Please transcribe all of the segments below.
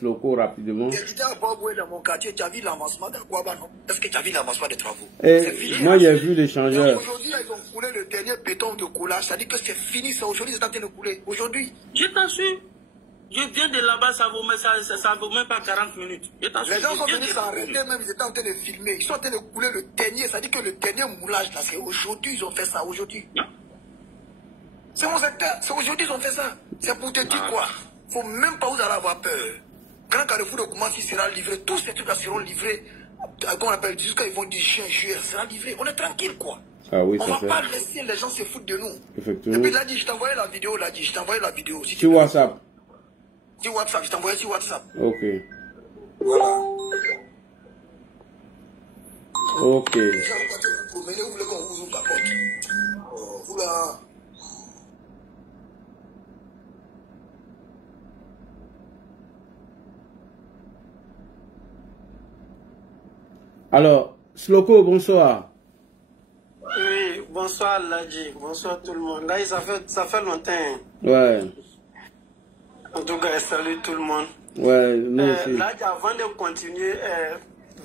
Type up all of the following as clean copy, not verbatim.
Locaux rapidement. Dans mon quartier, tu as vu l'avancement de Kouaba, non? Est-ce que tu as vu l'avancement des travaux? Moi, j'ai vu l'échangeur. Aujourd'hui, ils ont coulé le dernier béton de coulage. Ça dit que c'est fini, ça. Aujourd'hui, ils sont en train de couler. Aujourd'hui. Je t'assure. Je viens de là-bas, ça vaut même pas 40 minutes. Les gens sont venus s'arrêter, même ils étaient en train de filmer. Ils sont en train de couler le dernier. Ça dit que le dernier moulage, là, c'est aujourd'hui, ils ont fait ça. Aujourd'hui. C'est mon secteur. C'est aujourd'hui, ils ont fait ça. C'est pour te dire quoi? Faut même pas vous allez avoir peur. Quand Carrefour de Koumassi sera livré, tous ces trucs-là seront livrés, qu'on appelle, jusqu'à ils vont dire juin, juillet, sera livré. On est tranquille, quoi. Ah oui, on va pas laisser les gens se foutre de nous. Effectivement. Et puis là, je t'ai envoyé la vidéo, là, je t'ai envoyé la vidéo. Si sur WhatsApp. Sur WhatsApp, je t'ai envoyé sur WhatsApp. Ok. Voilà. Ok. Vous voulez qu'on vous capote. Vous là. Alors, Sloko, bonsoir. Oui, bonsoir Ladji, bonsoir tout le monde. Là, ça fait longtemps. Ouais. En tout cas, salut tout le monde. Ouais, nous aussi. Ladji, avant de continuer,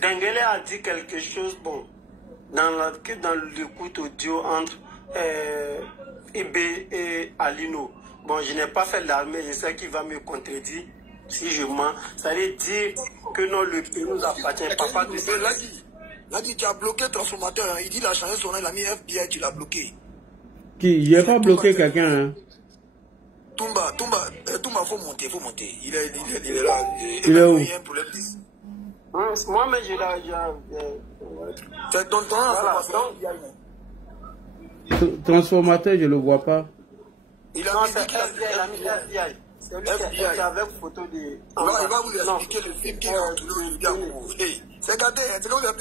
Dengele a dit quelque chose, bon, dans l'écoute audio entre Ibe et Alino. Bon, je n'ai pas fait l'armée, je sais qu'il va me contredire si je mens. Ça veut dire que non, le pays nous appartient. Papa de Ladji, tu as bloqué le transformateur. Hein. Il dit qu'il a changé son nom, il a mis FBI, tu l'as bloqué. Qui? J'ai pas bloqué quelqu'un. Hein. Toumba, faut monter. Il est là. Il est où? Moi, mais je l'ai. C'est ton temps, voilà, Transformateur, je le vois pas. Il a mis FBI. C'est lui qui est avec photo de... Il va vous expliquer le film qui est en tout le c'est gâté, c'est comme ça.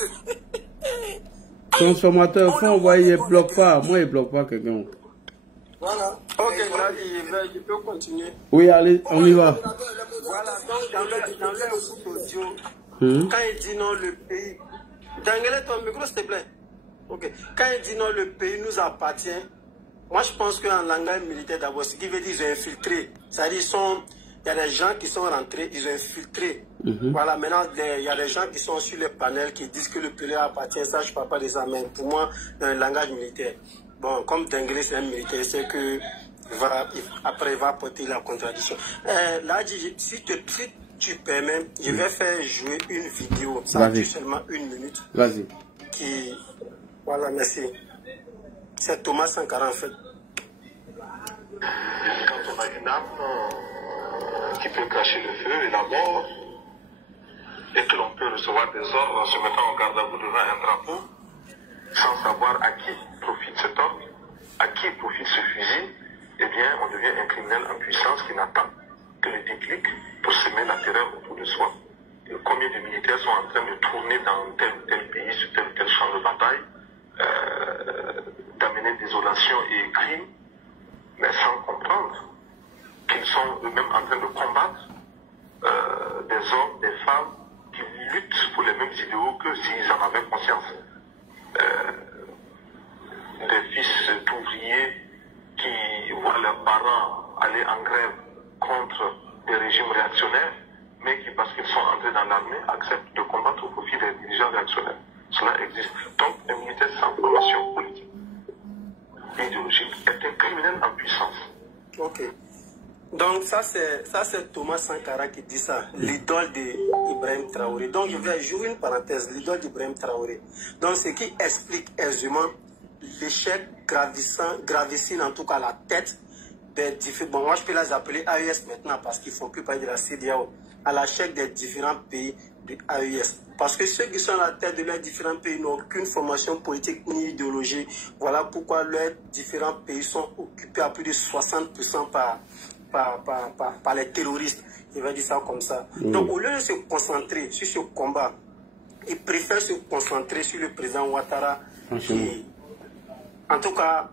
Transformateur, faut envoyer, il bloque pas. Moi, il bloque pas quelqu'un. Voilà. Ok, là, je peux continuer. Oui, allez, on y va. Voilà, donc dans le audio, quand il dit non, le pays... Dangele, ton micro, s'il te plaît. Ok. Quand il dit non, le pays nous appartient, moi, je pense qu'en langage militaire, d'abord, ce qui veut dire qu'ils ont infiltré. C'est-à-dire, il y a des gens qui sont rentrés, ils ont infiltré. Voilà, maintenant, il y a des gens qui sont sur les panels qui disent que le pays appartient. Ça, je ne parle pas des amènes. Pour moi, dans le langage militaire. Bon, comme Dengele, c'est un militaire, c'est que après, il va apporter la contradiction. Là, si tu permets, je vais faire jouer une vidéo. Ça dure seulement 1 minute. Vas-y. Voilà, merci. C'est Thomas Sankara en fait. Quand on a une arme qui peut cacher le feu et la mort, et que l'on peut recevoir des ordres en se mettant en garde à vous devant un drapeau, sans savoir à qui profite cet ordre, à qui profite ce fusil, eh bien, on devient un criminel en puissance qui n'attend que le déclic pour semer la terreur autour de soi. Et combien de militaires sont en train de tourner dans tel ou tel pays, sur tel ou tel champ de bataille, d'amener désolation et crime, mais sans comprendre qu'ils sont eux-mêmes en train de combattre des hommes, des femmes qui luttent pour les mêmes idéaux que s'ils en avaient conscience. Des fils d'ouvriers qui voient leurs parents aller en grève contre des régimes réactionnaires, mais qui, parce qu'ils sont entrés dans l'armée, acceptent de combattre au profit des dirigeants réactionnaires. Cela existe. Donc, un militaire sans formation politique, idéologique, est un criminel en puissance. Ok. Donc, ça, c'est Thomas Sankara qui dit ça, l'idole d'Ibrahim Traoré. Donc, je vais jouer une parenthèse, l'idole d'Ibrahim Traoré. Donc, ce qui explique aisément l'échec gravissime, en tout cas la tête des différents... Bon, moi, je peux les appeler AES maintenant parce qu'ils ne font plus partie de la CEDEAO, à l'échec des différents pays de AES. Parce que ceux qui sont à la tête de leurs différents pays n'ont aucune formation politique ni idéologie. Voilà pourquoi leurs différents pays sont occupés à plus de 60% par les terroristes. Je vais dire ça comme ça. Donc, au lieu de se concentrer sur ce combat, ils préfèrent se concentrer sur le président Ouattara qui, en tout cas,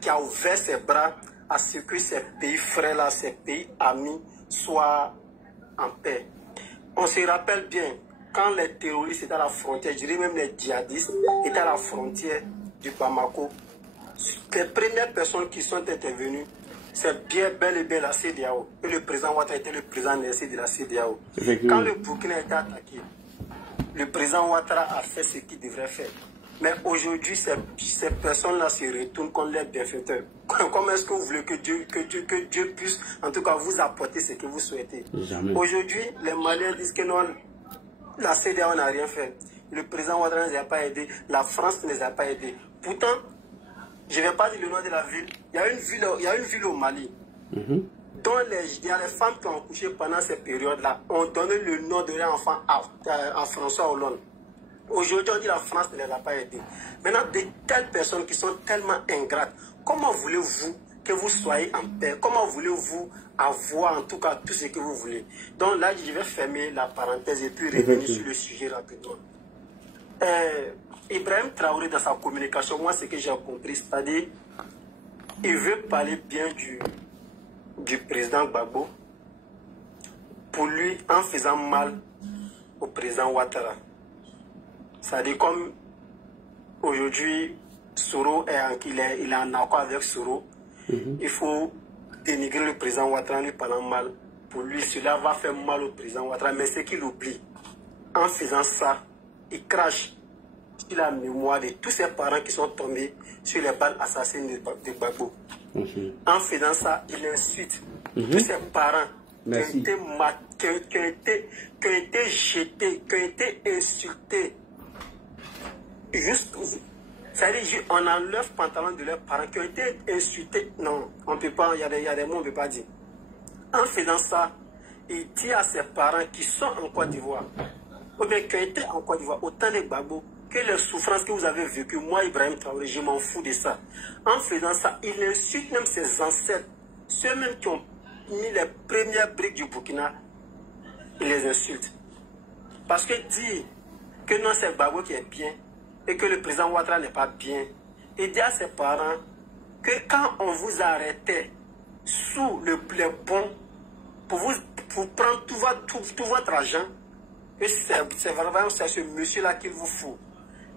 qui a ouvert ses bras à ce que ces pays frères-là, ces pays amis, soient en paix. On se rappelle bien, quand les terroristes étaient à la frontière, je dirais même les djihadistes, étaient à la frontière du Bamako, les premières personnes qui sont intervenues, c'est bien bel et bien la CEDEAO. Et le président Ouattara était le président de la CEDEAO. Quand le Burkina était attaqué, le président Ouattara a fait ce qu'il devrait faire. Mais aujourd'hui, ces personnes-là se retournent contre les bienfaiteurs. Comment est-ce que vous voulez que Dieu puisse, en tout cas, vous apporter ce que vous souhaitez? Aujourd'hui, les Maliens disent que non, la CEDEAO n'a rien fait. Le président Ouattara ne les a pas aidés. La France ne les a pas aidés. Pourtant, je ne vais pas dire le nom de la ville. Il y a une ville au Mali dont il y a les femmes qui ont accouché pendant cette période-là ont donné le nom de leur enfant à François Hollande. Aujourd'hui, on dit que la France ne les a pas aidés. Maintenant, de telles personnes qui sont tellement ingrates, comment voulez-vous que vous soyez en paix? Comment voulez-vous avoir en tout cas tout ce que vous voulez? Donc là, je vais fermer la parenthèse et puis revenir sur le sujet rapidement. Ibrahim Traoré, dans sa communication, moi, ce que j'ai compris, c'est-à-dire, il veut parler bien du président Gbagbo pour lui en faisant mal au président Ouattara. C'est-à-dire, comme aujourd'hui, Soro il est en accord avec Soro, il faut dénigrer le président Ouattara en lui parlant mal. Pour lui, cela va faire mal au président Ouattara, mais ce qu'il oublie, en faisant ça, il crache sur la mémoire de tous ses parents qui sont tombés sur les balles assassines de Gbagbo. En faisant ça, il insulte tous ses parents qui ont été jetés, qui ont été insultés. Juste, c'est-à-dire, on enlève le pantalon de leurs parents qui ont été insultés. Non, on ne peut pas, il y a des mots, on ne peut pas dire. En faisant ça, il dit à ses parents qui sont en Côte d'Ivoire, ou bien qui ont été en Côte d'Ivoire, autant de Gbagbo, que les souffrances que vous avez vécues, moi, Ibrahim Traoré, je m'en fous de ça. En faisant ça, il insulte même ses ancêtres, ceux-mêmes qui ont mis les premières briques du Burkina, il les insulte. Parce que dire que non, c'est Gbagbo qui est bien, et que le président Ouattara n'est pas bien, il dit à ses parents que quand on vous arrêtait sous les ponts pour prendre tout votre argent, que c'est vraiment ce monsieur-là qu'il vous faut.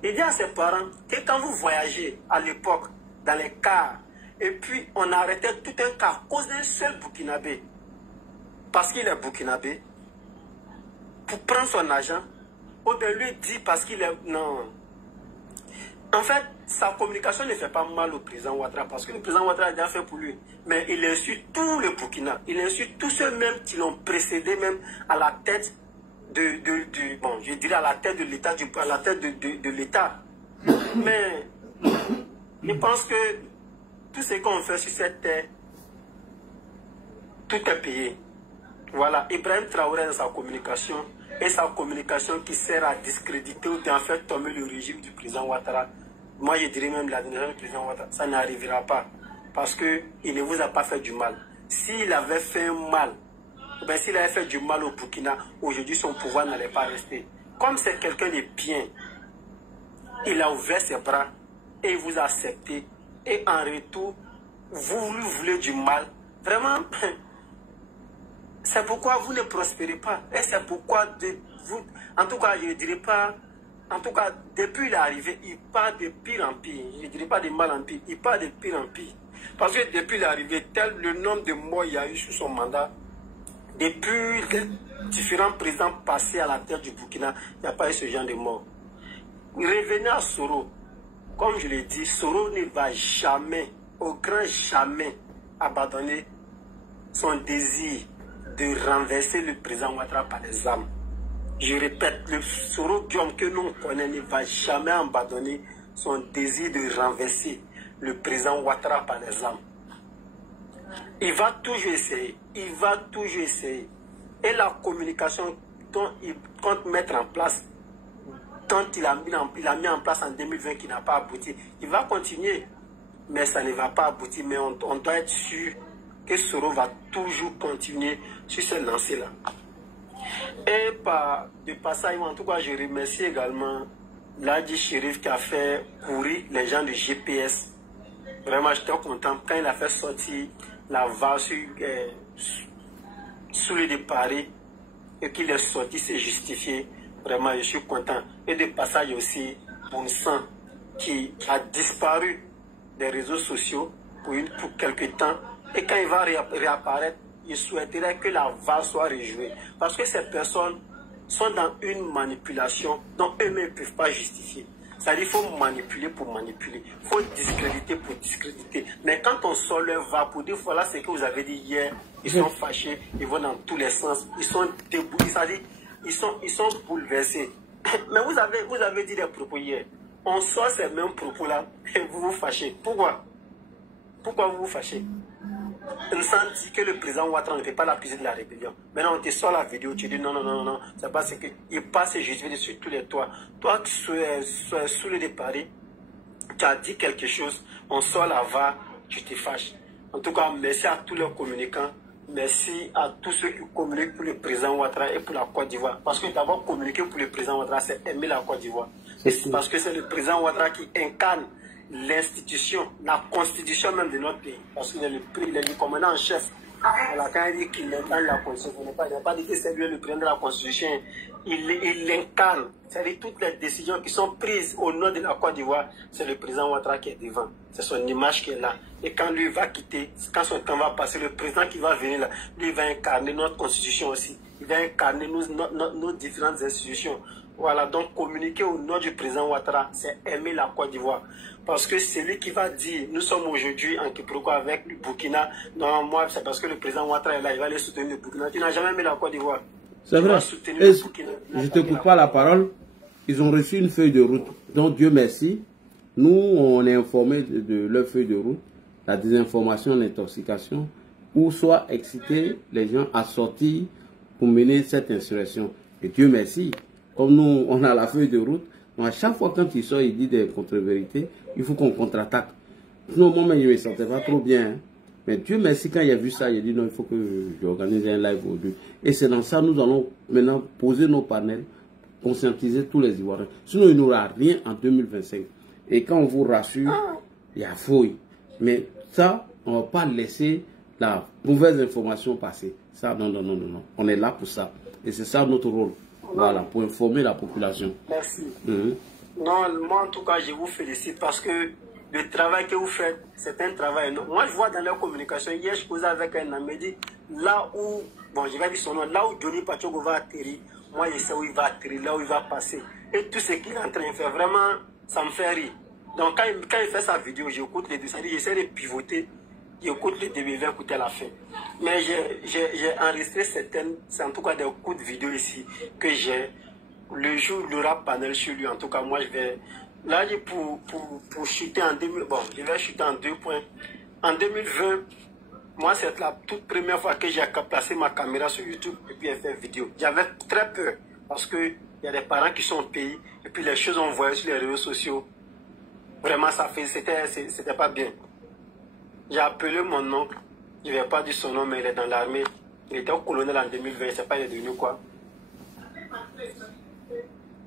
Il dit à ses parents que quand vous voyagez à l'époque dans les cars, et puis on arrêtait tout un car à cause d'un seul Burkinabé, parce qu'il est Burkinabé, pour prendre son argent, ou bien lui dit parce qu'il est... Non. En fait, sa communication ne fait pas mal au président Ouattara, parce que le président Ouattara a déjà fait pour lui. Mais il insulte tout le Burkina. Il insulte tous ceux-mêmes qui l'ont précédé même à la tête bon, je dirais à la tête de l'État, à la tête de l'État. Mais je pense que tout ce qu'on fait sur cette terre, tout est payé. Voilà, Ibrahim Traoré dans sa communication, et sa communication qui sert à discréditer ou en fait tomber le régime du président Ouattara. Moi, je dirais même l'administration du président Ouattara, ça n'arrivera pas. Parce qu'il ne vous a pas fait du mal. S'il avait fait mal, ben, s'il avait fait du mal au Burkina, aujourd'hui son pouvoir n'allait pas rester. Comme c'est quelqu'un de bien, il a ouvert ses bras et il vous a accepté. Et en retour, vous lui voulez du mal. Vraiment, c'est pourquoi vous ne prospérez pas. Et c'est pourquoi vous, en tout cas, je ne dirais pas, en tout cas, depuis l'arrivée, il part de pire en pire. Je ne dirais pas de mal en pire, il part de pire en pire. Parce que depuis l'arrivée, tel le nombre de morts il y a eu sur son mandat, depuis les différents présidents passés à la tête du Burkina, il n'y a pas eu ce genre de mort. Revenez à Soro. Comme je l'ai dit, Soro ne va jamais, au grand jamais, abandonner son désir de renverser le président Ouattara par les armes. Je répète, le Soro Guillaume que nous connaissons ne va jamais abandonner son désir de renverser le président Ouattara par les armes. Il va toujours essayer. Il va toujours essayer. Et la communication dont il compte mettre en place, dont il a mis en place en 2020 qui n'a pas abouti, il va continuer. Mais ça ne va pas aboutir. Mais on doit être sûr que Soro va toujours continuer sur cette lancée-là. Et de passage, en tout cas, je remercie également Ladi Chérif qui a fait courir les gens du GPS. Vraiment, j'étais content quand il a fait sortir la vague sous le de Paris et qu'il est sorti, c'est justifié. Vraiment, je suis content. Et de passage aussi, Bon Sang qui a disparu des réseaux sociaux pour quelques temps. Et quand il va réapparaître, il souhaiterait que la VAR soit rejouée. Parce que ces personnes sont dans une manipulation dont eux-mêmes ne peuvent pas justifier. C'est-à-dire qu'il faut manipuler pour manipuler. Il faut discréditer pour discréditer. Mais quand on sort leur VAR pour dire voilà ce que vous avez dit hier, ils sont fâchés, ils vont dans tous les sens, ils sont débouillés, c'est-à-dire ils sont bouleversés. Mais vous avez dit des propos hier. On sort ces mêmes propos-là et vous vous fâchez. Pourquoi? Pourquoi vous vous fâchez? On sent dit que le président Ouattara ne fait pas la prise de la rébellion. Maintenant, on te sort la vidéo, tu dis non, c'est pas ce qu'il passe et justifié sur tous les toits. Toi, sous le Paris, tu as dit quelque chose, on sort la VAR, tu te fâches. En tout cas, merci à tous les communicants, merci à tous ceux qui communiquent pour le président Ouattara et pour la Côte d'Ivoire. Parce que d'abord, communiquer pour le président Ouattara, c'est aimer la Côte d'Ivoire. Parce que c'est le président Ouattara qui incarne l'institution, la constitution même de notre pays. Parce qu'il est le commandant en chef. Voilà, quand il dit qu'il incarne la constitution, il n'a pas dit que c'est lui le président de la constitution. Il l'incarne. C'est-à-dire toutes les décisions qui sont prises au nom de la Côte d'Ivoire, c'est le président Ouattara qui est devant. C'est son image qui est là. Et quand lui va quitter, quand son temps va passer, le président qui va venir là, lui va incarner notre constitution aussi. Il va incarner nos différentes institutions. Voilà, donc communiquer au nom du président Ouattara, c'est aimer la Côte d'Ivoire. Parce que c'est lui qui va dire, nous sommes aujourd'hui en Kiproko avec le Burkina. Non, moi, c'est parce que le président Ouattara est là, il va aller soutenir le Burkina. Tu n'as jamais aimé la Côte d'Ivoire. C'est vrai. Je ne te coupe pas la parole. Ils ont reçu une feuille de route. Donc, Dieu merci. Nous, on est informés de leur feuille de route, la désinformation, l'intoxication, ou soit exciter les gens à sortir pour mener cette insurrection. Et Dieu merci. Comme nous, on a la feuille de route, donc à chaque fois quand il sort, il dit des contre-vérités, il faut qu'on contre-attaque. Sinon, moi-même, je ne me sentais pas trop bien. Hein. Mais Dieu merci, quand il a vu ça, il a dit non, il faut que j'organise un live aujourd'hui. Et c'est dans ça, nous allons maintenant poser nos panels, conscientiser tous les Ivoiriens. Sinon, il n'y aura rien en 2025. Et quand on vous rassure, il y a fouille. Mais ça, on ne va pas laisser la mauvaise information passer. Ça, non. On est là pour ça. Et c'est ça notre rôle. Voilà, pour informer la population. Merci. Non, moi en tout cas, je vous félicite parce que le travail que vous faites, c'est un travail énorme. Moi, je vois dans leur communication, hier, je causais avec un ami, dit, là où, bon, je vais dire son nom, là où Johnny Pachogo va atterrir, moi, je sais où il va atterrir, là où il va passer. Et tout ce qu'il est en train de faire, vraiment, ça me fait rire. Donc, quand il fait sa vidéo, j'écoute les deux, c'est-à-dire, j'essaie de pivoter. J'écoute le début, je vais écouter la fin. Mais j'ai enregistré certaines, c'est en tout cas des coups de vidéo ici, que j'ai. Le jour où il y aura panel sur lui, en tout cas, moi je vais. Là, pour chuter en 2000, bon, je vais chuter en 2 points. En 2020, moi, c'est la toute première fois que j'ai placé ma caméra sur YouTube et puis fait vidéo. J'avais très peur parce qu'il y a des parents qui sont au pays et puis les choses on voyait sur les réseaux sociaux. Vraiment, c'était pas bien. J'ai appelé mon oncle, je ne vais pas dire son nom, mais il est dans l'armée. Il était au colonel en 2020, je ne sais pas, il est devenu quoi.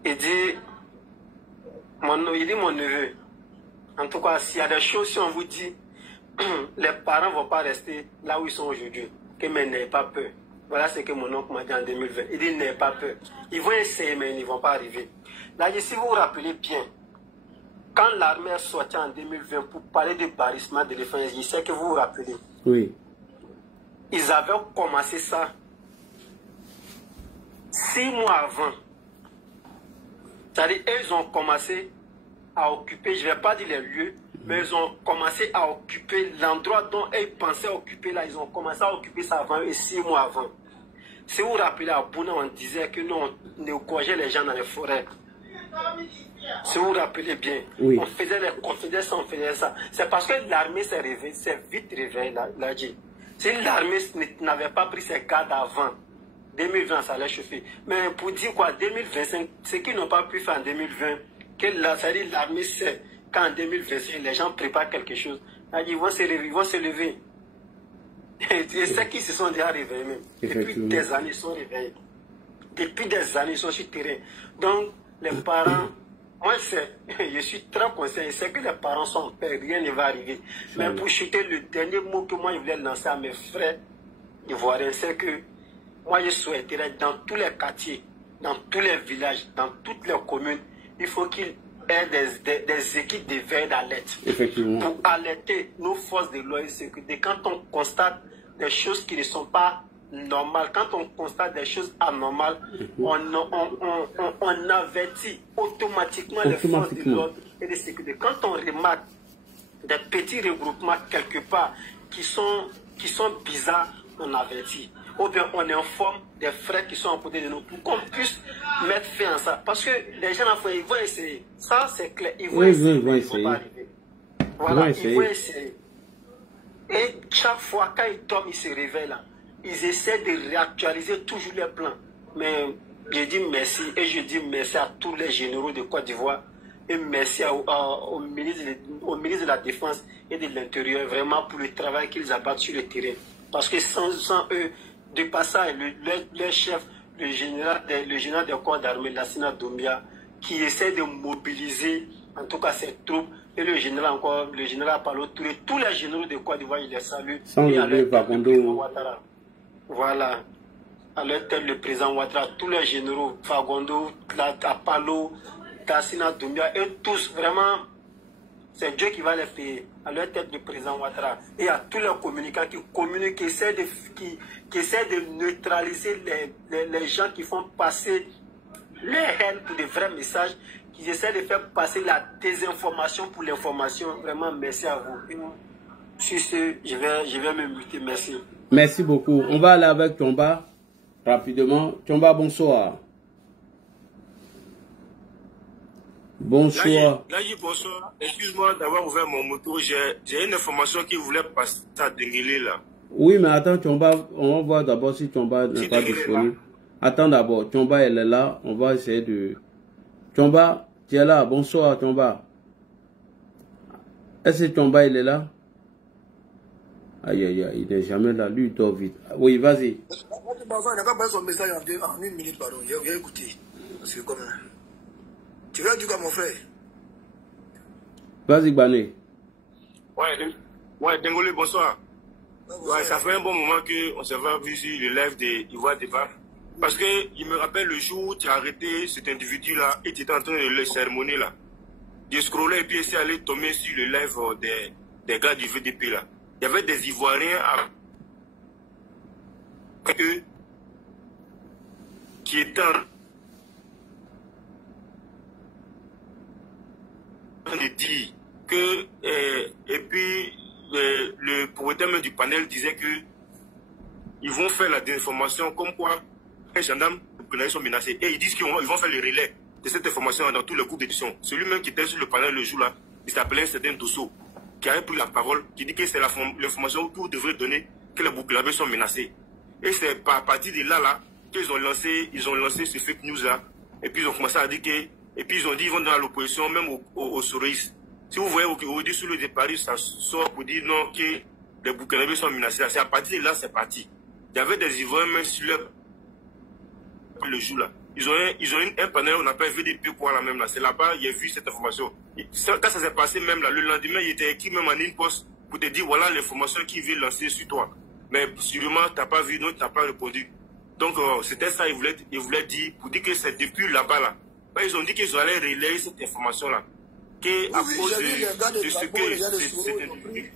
Il dit, mon neveu, en tout cas, s'il y a des choses, si on vous dit, les parents ne vont pas rester là où ils sont aujourd'hui, que mais n'ayez pas peur. Voilà ce que mon oncle m'a dit en 2020. Il dit, n'ayez pas peur. Ils vont essayer, mais ils ne vont pas arriver. Là, si vous vous rappelez bien, quand l'armée est sortie en 2020 pour parler de barrissement de l'éléphant, je sais que vous vous rappelez. Oui. Ils avaient commencé ça 6 mois avant. C'est-à-dire, ils ont commencé à occuper, je ne vais pas dire les lieux, mais ils ont commencé à occuper l'endroit dont ils pensaient occuper là. Ils ont commencé à occuper ça avant et 6 mois avant. Si vous vous rappelez, à Bouna, on disait que nous, on égorgeait les gens dans les forêts. Si vous vous rappelez bien, oui. On faisait ça. C'est parce que l'armée s'est vite réveillée, là, dit. Si l'armée n'avait pas pris ses gardes avant, 2020, ça allait chauffer. Mais pour dire quoi, 2025, ce qu'ils n'ont pas pu faire en 2020, c'est-à-dire l'armée sait qu'en 2025, les gens préparent quelque chose, là, ils vont se lever. Et c'est qu'ils se sont déjà réveillés même. Depuis des années, ils sont réveillés. Depuis des années, ils sont sur le terrain. Donc, les parents, moi, je suis très conscient. Je sais que les parents sont en paix, rien ne va arriver. Mais pour chuter, le dernier mot que moi, je voulais lancer à mes frères ivoiriens, c'est que moi, je souhaiterais dans tous les quartiers, dans tous les villages, dans toutes les communes, il faut qu'ils des équipes de veille d'alerte. Effectivement. Pour alerter nos forces de loi et sécurité quand on constate des choses qui ne sont pas normales, quand on constate des choses anormales, on avertit automatiquement les forces de l'ordre et de sécurité. Quand on remarque des petits regroupements quelque part qui sont bizarres, on avertit. Ou bien on informe des frères qui sont à côté de nous pour qu'on puisse mettre fin à ça. Parce que les gens, ils vont essayer. Ça, c'est clair. Ils vont essayer. Ils vont pas arriver. Voilà, ils vont essayer. Et chaque fois, quand ils dorment, ils se réveillent là. Ils essaient de réactualiser toujours les plans. Mais je dis merci. Et je dis merci à tous les généraux de Côte d'Ivoire. Et merci au ministre de la Défense et de l'Intérieur, vraiment pour le travail qu'ils abattent sur le terrain. Parce que sans eux, de passage, le chef, le général des corps d'armée, Lassina Doumbia, qui essaie de mobiliser, en tout cas ses troupes, et le général Palo Touré, tous les généraux de Côte d'Ivoire, il les salue. Sans le président Ouattara. Voilà. À leur tête, le président Ouattara, tous les généraux, Fagondo, Palo, Lassina Doumbia, et tous, vraiment, c'est Dieu qui va les payer. À leur tête, le président Ouattara. Et à tous les communicants qui communiquent, qui essaient de neutraliser les gens qui font passer les haines pour de vrais messages, qui essaient de faire passer la désinformation pour l'information. Vraiment, merci à vous. Sur ce, je vais me muter. Merci. Merci beaucoup. On va aller avec Tomba rapidement. Tomba, bonsoir. Bonsoir. Laïe, bonsoir. Excuse-moi d'avoir ouvert mon moto. J'ai une information qui voulait passer à Denguélé là. Oui, mais attends, Tomba, on va voir d'abord si Tomba n'est pas disponible. Attends d'abord, Tomba, elle est là. On va essayer de... Tomba, tu es là. Bonsoir, Tomba. Est-ce que Tomba, il est là? Aïe, aïe, aïe, il n'est jamais là. Lui, il dort vite. Oui, vas-y. Il n'a pas besoin son message en une minute, pardon. Il a écouté. Parce que comme... Tu veux du quoi, mon frère? Vas-y, Bané. Ouais, Dengolé, bonsoir. Ouais, ça fait un bon moment qu'on s'est vu sur le live d'Ivoire Débat. Parce que il me rappelle le jour où tu as arrêté cet individu-là et tu étais en train de le cérémonier là. J'ai scrollé et puis essayé d'aller tomber sur le live des gars du VDP là. Il y avait des Ivoiriens qui étaient de dire que et puis le propriétaire même du panel disait que ils vont faire la désinformation comme quoi les gendarmes sont menacés et ils disent qu'ils vont faire le relais de cette information dans tous les groupes d'édition. Celui-même qui était sur le panel le jour là, il s'appelait un certain Dosso qui avait pris la parole, qui dit que c'est l'information que vous devrez donner que les Burkinabés sont menacés. Et c'est par partir de là qu'ils ont lancé ce fake news là et puis ils ont commencé à dire que et puis ils ont dit qu'ils vont dans l'opposition, même aux souris. Si vous voyez aujourd'hui sur le départ, ça sort pour dire non, que les Burkinabés sont menacés. C'est à partir de là, c'est parti. Il y avait des Ivoiriens même sur le jour là. Ils ont un panel, on appelle VDP quoi là même là. C'est là-bas, il a vu cette information. Quand ça s'est passé même là, le lendemain, il était écrit même en une poste pour te dire voilà l'information qu'il veut lancer sur toi. Mais sûrement, tu n'as pas vu, non, tu n'as pas répondu. Donc c'était ça, il voulait dire, pour dire que c'est depuis là-bas là. Ils ont dit qu'ils allaient relayer cette information-là. À cause de ce que c'est individu.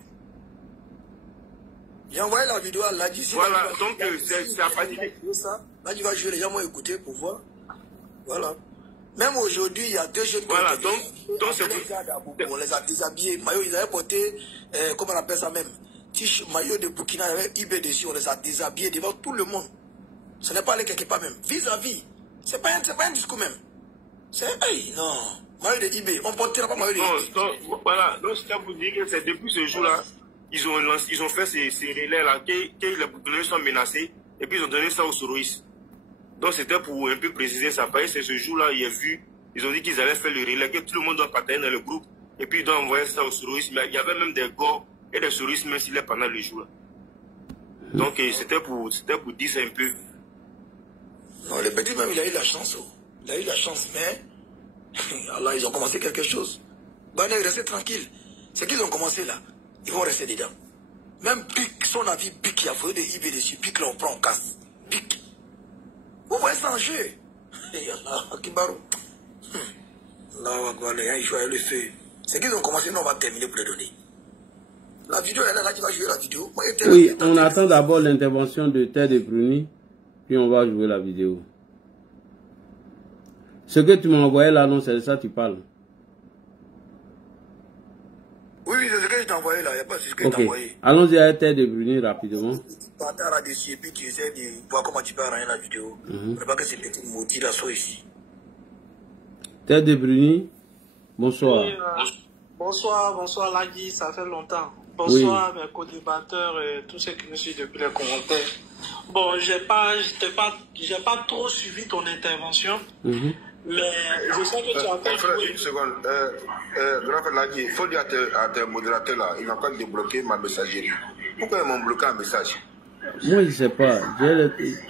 J'ai envoyé la vidéo à Ladji. Voilà, donc c'est à partir de ça. Là, tu vas jouer, les gens vont écouter pour voir. Voilà. Même aujourd'hui, il y a deux jeunes. Voilà, donc c'est on les a déshabillés. Maillot, ils avaient porté, comment on appelle ça même? Maillot de Burkina, il y avait IB dessus, on les a déshabillés devant tout le monde. Ce n'est pas allé quelque part même. Vis-à-vis. C'est pas un discours même. C'est, hey, non, maillot de IB, on portera pas maillot de IB. Non, voilà, donc c'est pour dire que c'est depuis ce jour-là, ils ont fait ces relais-là, que les Burkinabés sont menacés, et puis ils ont donné ça aux Soroïs. Donc c'était pour un peu préciser ça. C'est ce jour-là, il y a vu, ils ont dit qu'ils allaient faire le relais, que tout le monde doit partager dans le groupe, et puis ils doivent envoyer ça aux Soroïs. Mais il y avait même des gars et des Soroïs même s'il est pendant le jour-là. Donc c'était pour dire ça un peu. Non, le petit même, il a eu la chance. Il a eu la chance, mais là, ils ont commencé quelque chose. Bané, restez tranquille. Ce qu'ils ont commencé là, ils vont rester dedans. Même Bic, son avis, Bic, il y a fallu des IB dessus. Bic, là, on prend, on casse. Bic. Vous voyez ça en jeu. Et Allah, Akibarou. Là, voilà, ils jouent avec le feu. C'est qu'ils ont commencé, nous on va terminer pour les donner. La vidéo, elle est là, tu vas jouer la vidéo. Moi, oui, on attend d'abord l'intervention de Ted et Bruni, puis on va jouer la vidéo. Ce que tu m'as envoyé là, non, c'est de ça que tu parles. Oui, c'est ce que je t'ai envoyé là, il n'y a pas ce que je t'ai envoyé. Allons-y à Ted et Bruni rapidement. Tu parles là-dessus et puis tu essaies de voir comment tu peux arranger la vidéo. Il ne pas que ces petits maudits là soient ici. Ted et Bruni, bonsoir. Oui, bonsoir Lagui, ça fait longtemps. Bonsoir mes co-débatteurs et tous ceux qui me suivent depuis les commentaires. Bon, j'ai pas trop suivi ton intervention, mais je sais que tu as fait... Frère, une seconde. Grand Lagui, il faut dire à tes modérateurs là, ils n'ont pas débloqué ma messagerie. Pourquoi ils m'ont bloqué un message? Moi, je ne sais pas.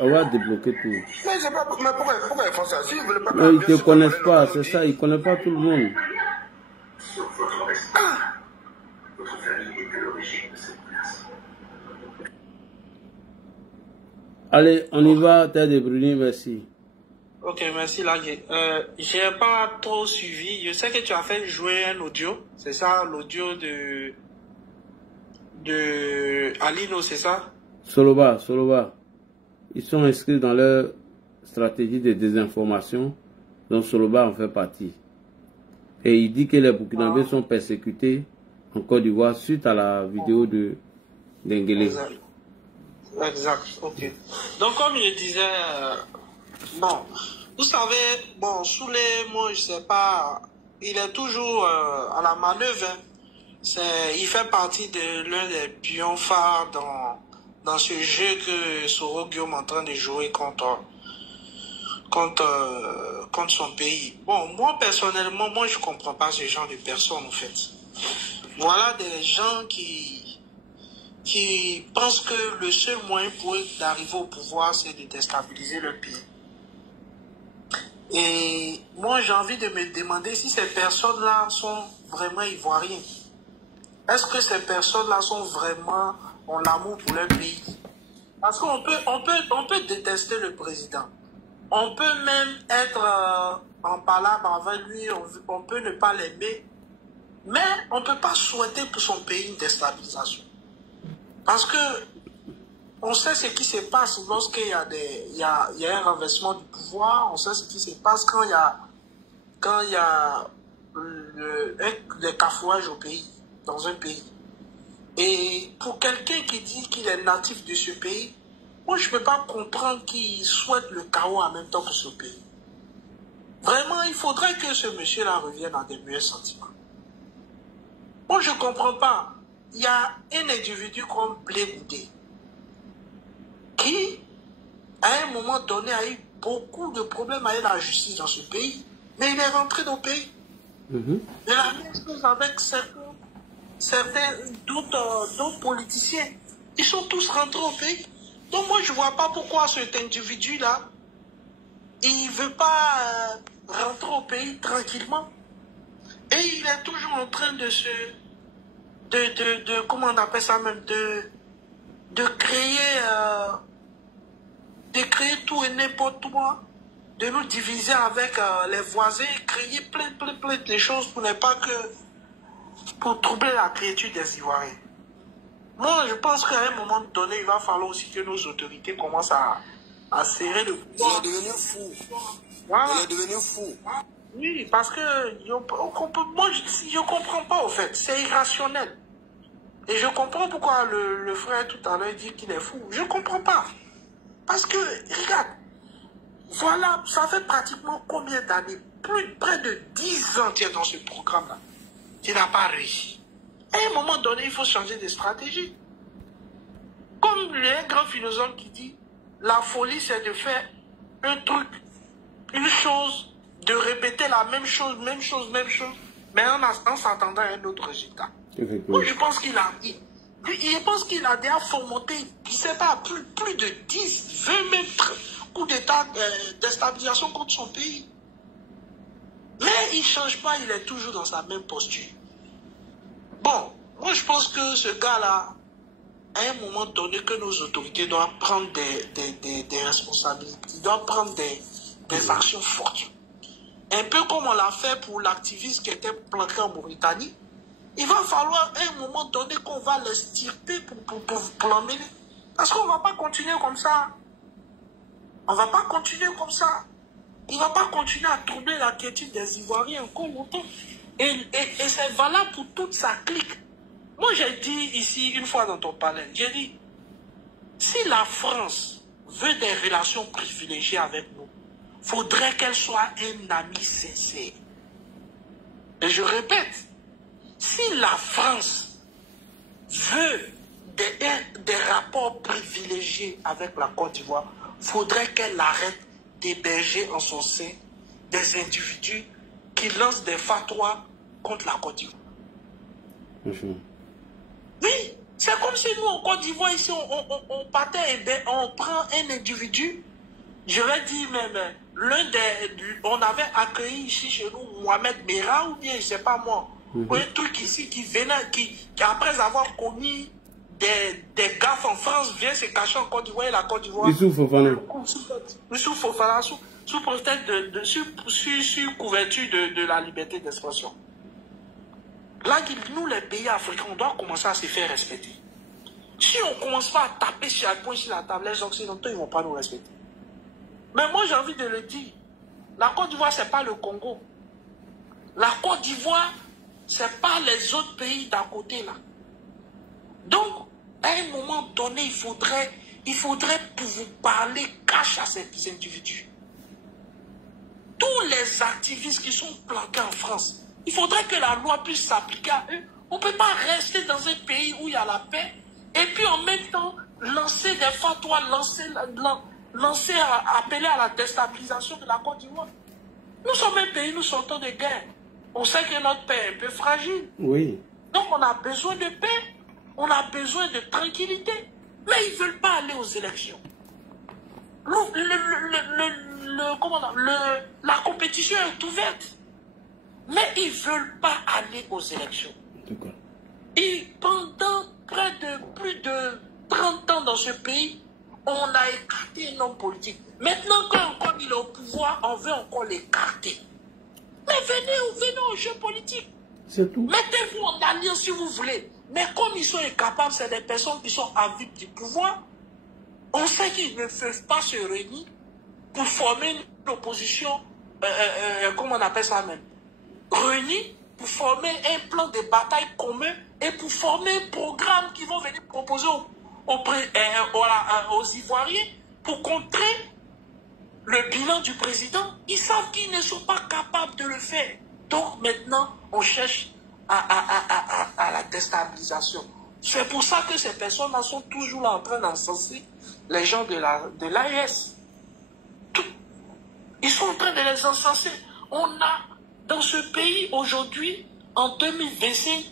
On va débloquer tout. Mais je sais pas, mais pourquoi ils font ça? S'ils veulent pas... Non, ils ne te connaissent pas, c'est ça, ils ne connaissent pas tout le monde. Allez, on y va, Ted et Bruni, merci. Ok, merci Lagui. J'ai pas trop suivi. Je sais que tu as fait jouer un audio. C'est ça, l'audio de Alino, c'est ça? Soloba. Ils sont inscrits dans leur stratégie de désinformation, dont Soloba en fait partie. Et il dit que les Burkinabés sont persécutés en Côte d'Ivoire suite à la vidéo de Dengele. Exact, ok. Donc comme je disais, bon, vous savez, bon, Souley, moi je sais pas, il est toujours à la manœuvre. Il fait partie de l'un des pions phares dans ce jeu que Soro Guillaume est en train de jouer contre son pays. Bon, moi personnellement, moi je comprends pas ce genre de personnes en fait. Voilà des gens qui pensent que le seul moyen pour eux d'arriver au pouvoir, c'est de déstabiliser le pays. Et moi, j'ai envie de me demander si ces personnes-là sont vraiment ivoiriennes. Est-ce que ces personnes-là sont vraiment en amour pour leur pays? Parce qu'on peut détester le président. On peut même être en palabre avec lui, on peut ne pas l'aimer. Mais on ne peut pas souhaiter pour son pays une déstabilisation. Parce que on sait ce qui se passe lorsqu'il y a un renversement du pouvoir, on sait ce qui se passe quand il y a des cafouages au pays, dans un pays. Et pour quelqu'un qui dit qu'il est natif de ce pays, moi je ne peux pas comprendre qu'il souhaite le chaos en même temps que ce pays. Vraiment, il faudrait que ce monsieur-là revienne à des meilleurs sentiments. Moi je ne comprends pas. Il y a un individu comme Blé Goudé qui, à un moment donné, a eu beaucoup de problèmes avec la justice dans ce pays. Mais il est rentré dans le pays. Et la même chose avec certains d'autres politiciens. Ils sont tous rentrés au pays. Donc moi, je ne vois pas pourquoi cet individu-là, il ne veut pas rentrer au pays tranquillement. Et il est toujours en train de comment on appelle ça même, de créer tout et n'importe quoi, de nous diviser avec les voisins, créer plein de choses pour ne pas que pour troubler la créature des Ivoiriens. Moi, je pense qu'à un moment donné, il va falloir aussi que nos autorités commencent à serrer le pouvoir. Il est devenu fou. Voilà. Il est devenu fou. Oui, parce que moi, je ne comprends pas, au fait. C'est irrationnel. Et je comprends pourquoi le frère tout à l'heure dit qu'il est fou. Je ne comprends pas. Parce que, regarde, voilà, ça fait pratiquement combien d'années? Près de 10 ans tu es dans ce programme-là. Tu n'as pas réussi. À un moment donné, il faut changer de stratégie. Comme le grand philosophe qui dit, la folie, c'est de faire un truc, une chose, de répéter la même chose, mais en s'attendant à un autre résultat. Moi, je pense qu'il a dit. Je pense qu'il a déjà fomenté, je ne sais pas, plus de 10, 20 mètres coups d'état déstabilisation contre son pays. Mais il ne change pas, il est toujours dans sa même posture. Bon, moi je pense que ce gars-là, à un moment donné, que nos autorités doivent prendre des responsabilités, doivent prendre des actions fortes. un peu comme on l'a fait pour l'activiste qui était planqué en Mauritanie, il va falloir à un moment donné qu'on va l'extirper pour l'emmener. Parce qu'on ne va pas continuer comme ça. On ne va pas continuer comme ça. Il ne va pas continuer à troubler la quiétude des Ivoiriens encore longtemps. Et c'est valable pour toute sa clique. Moi, j'ai dit ici, une fois dans ton palais, j'ai dit, si la France veut des relations privilégiées avec nous, il faudrait qu'elle soit un ami sincère. Et je répète, si la France veut des rapports privilégiés avec la Côte d'Ivoire, il faudrait qu'elle arrête d'héberger en son sein des individus qui lancent des fatwas contre la Côte d'Ivoire. Oui, c'est comme si nous, en Côte d'Ivoire, ici, on partait, on prend un individu, je vais dire même, on avait accueilli ici chez nous Mohamed Merah, ou bien, je ne sais pas moi, un truc ici qui venait, qui après avoir commis des gaffes en France, vient se cacher en Côte d'Ivoire, et la Côte d'Ivoire. Youssouf Fofana. Youssouf Fofana, sous prétexte sous couverture de la liberté d'expression. Là, nous, les pays africains, on doit commencer à se faire respecter. Si on ne commence pas à taper sur un point sur la table, les Occidentaux, ils ne vont pas nous respecter. Mais moi, j'ai envie de le dire. La Côte d'Ivoire, ce n'est pas le Congo. La Côte d'Ivoire, ce n'est pas les autres pays d'à côté, là. Donc, à un moment donné, il faudrait pour vous parler cash à ces individus. Tous les activistes qui sont planqués en France, il faudrait que la loi puisse s'appliquer à eux. On ne peut pas rester dans un pays où il y a la paix et puis en même temps lancer des fatwas, appeler à la déstabilisation de la Côte d'Ivoire. Nous sommes un pays, nous sortons de guerre. On sait que notre paix est un peu fragile. Oui. Donc on a besoin de paix, on a besoin de tranquillité. Mais ils ne veulent pas aller aux élections. La compétition est ouverte. Mais ils ne veulent pas aller aux élections. Et pendant plus de 30 ans dans ce pays, on a écarté un homme politique. Maintenant quand il est au pouvoir, on veut encore l'écarter. Mais venez au jeu politique. C'est tout. Mettez-vous en alliance si vous voulez. Mais comme ils sont incapables, c'est des personnes qui sont avides du pouvoir, on sait qu'ils ne peuvent pas se réunir pour former une opposition, comment on appelle ça même, réunis pour former un plan de bataille commun et pour former un programme qu'ils vont venir proposer aux Ivoiriens pour contrer le bilan du président. Ils savent qu'ils ne sont pas capables de le faire. Donc maintenant, on cherche à la déstabilisation. C'est pour ça que ces personnes-là sont toujours là en train d'encenser les gens de l'AES. Ils sont en train de les encenser. On a dans ce pays aujourd'hui, en 2025,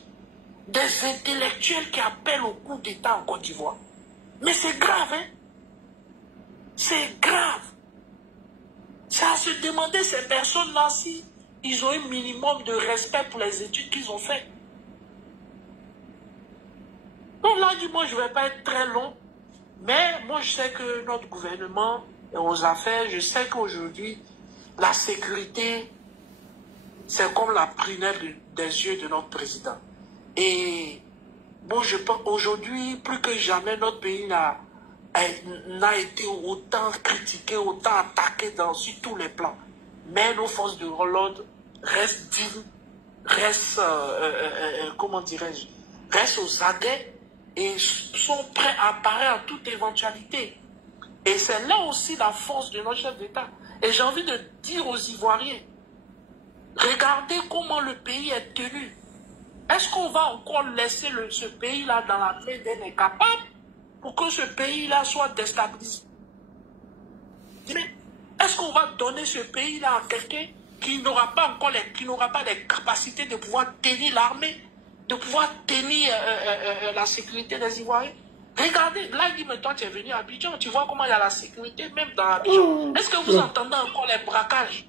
des intellectuels qui appellent au coup d'État en Côte d'Ivoire. Mais c'est grave, hein? C'est grave. C'est à se demander ces personnes-là si ils ont un minimum de respect pour les études qu'ils ont faites. Donc là, du moins, je ne vais pas être très long. Mais moi, je sais que notre gouvernement est aux affaires. Je sais qu'aujourd'hui, la sécurité, c'est comme la prunelle des yeux de notre président. Et bon, je pense aujourd'hui, plus que jamais, notre pays n'a été autant critiqué, autant attaqué sur tous les plans. Mais nos forces de l'ordre restent dignes, restent, comment dirais-je, restent aux aguets et sont prêts à parer à toute éventualité. Et c'est là aussi la force de notre chef d'État. Et j'ai envie de dire aux Ivoiriens, regardez comment le pays est tenu. Est-ce qu'on va encore laisser ce pays-là dans la main d'un incapable pour que ce pays-là soit déstabilisé? Est-ce qu'on va donner ce pays-là à quelqu'un qui n'aura pas encore les capacités de pouvoir tenir l'armée, de pouvoir tenir la sécurité des Ivoiriens? Regardez, là, il dit, mais toi, tu es venu à Abidjan, tu vois comment il y a la sécurité, même dans Abidjan. Est-ce que vous entendez encore les braquages?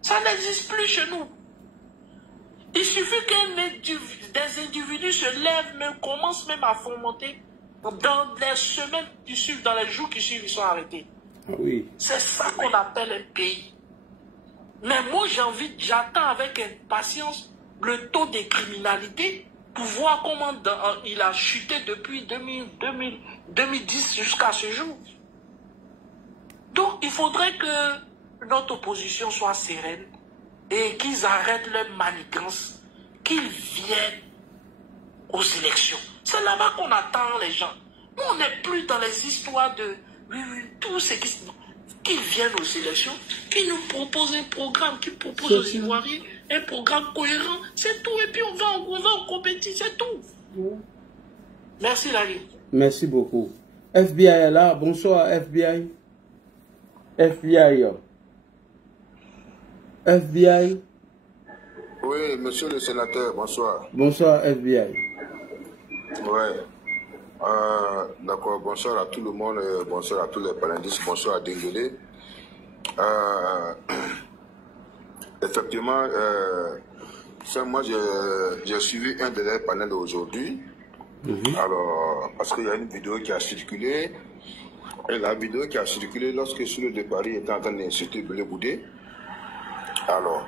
Ça n'existe plus chez nous. Il suffit que des individus se lèvent, même commencent même à fomenter. Dans les semaines qui suivent, dans les jours qui suivent, ils sont arrêtés. Oui. C'est ça qu'on appelle un pays. Mais moi, j'attends avec impatience le taux de criminalité pour voir comment il a chuté depuis 2010 jusqu'à ce jour. Donc, il faudrait que notre opposition soit sereine et qu'ils arrêtent leur manigance, qu'ils viennent aux élections. C'est là-bas qu'on attend les gens. Nous, on n'est plus dans les histoires de tout ce qu'ils viennent aux élections, qu'ils nous proposent un programme, qu'ils proposent aux Ivoiriens un programme cohérent, c'est tout. Et puis on va en compétition, c'est tout. Merci, Larry. Merci beaucoup. FBI est là. Bonsoir, FBI. FBI. FBI. Oui, monsieur le sénateur, bonsoir. Bonsoir, FBI. Ouais. D'accord, bonsoir à tout le monde, bonsoir à tous les panélistes, bonsoir à Denguele. Effectivement, moi j'ai suivi un de leurs panels aujourd'hui. Alors, parce qu'il y a une vidéo qui a circulé. Et la vidéo qui a circulé lorsque Soulou de Paris était en train d'insulter Blé Boudé. Alors,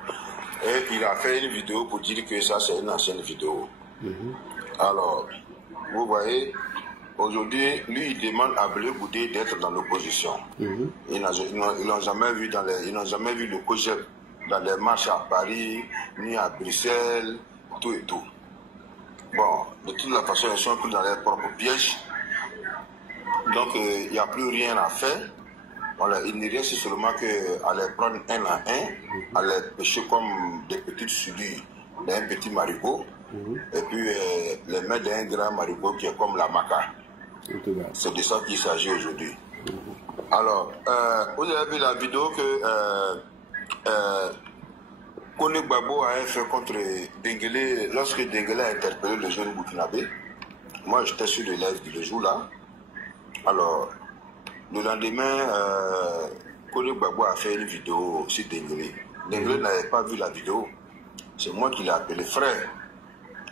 et il a fait une vidéo pour dire que ça c'est une ancienne vidéo. Alors, vous voyez, aujourd'hui, lui il demande à Blé Boudé d'être dans l'opposition. Ils n'ont jamais vu le COJEP dans les marches à Paris, ni à Bruxelles, tout et tout. Bon, de toute la façon, ils sont plus dans leurs propres pièges. Donc, il n'y a plus rien à faire. Voilà, il ne reste seulement qu'à les prendre un à un, à les pêcher comme des petites souris d'un petit marigot, et puis les mettre dans un grand marigot qui est comme la maca. C'est de ça qu'il s'agit aujourd'hui. Alors, vous avez vu la vidéo que Kone Gbagbo a fait contre Denguele lorsque Denguele a interpellé le jeune Burkinabé. Moi, j'étais sur le live le jour-là. Alors, le lendemain, Kone Gbagbo a fait une vidéo sur Denguele. Denguele n'avait pas vu la vidéo. C'est moi qui l'ai appelé frère.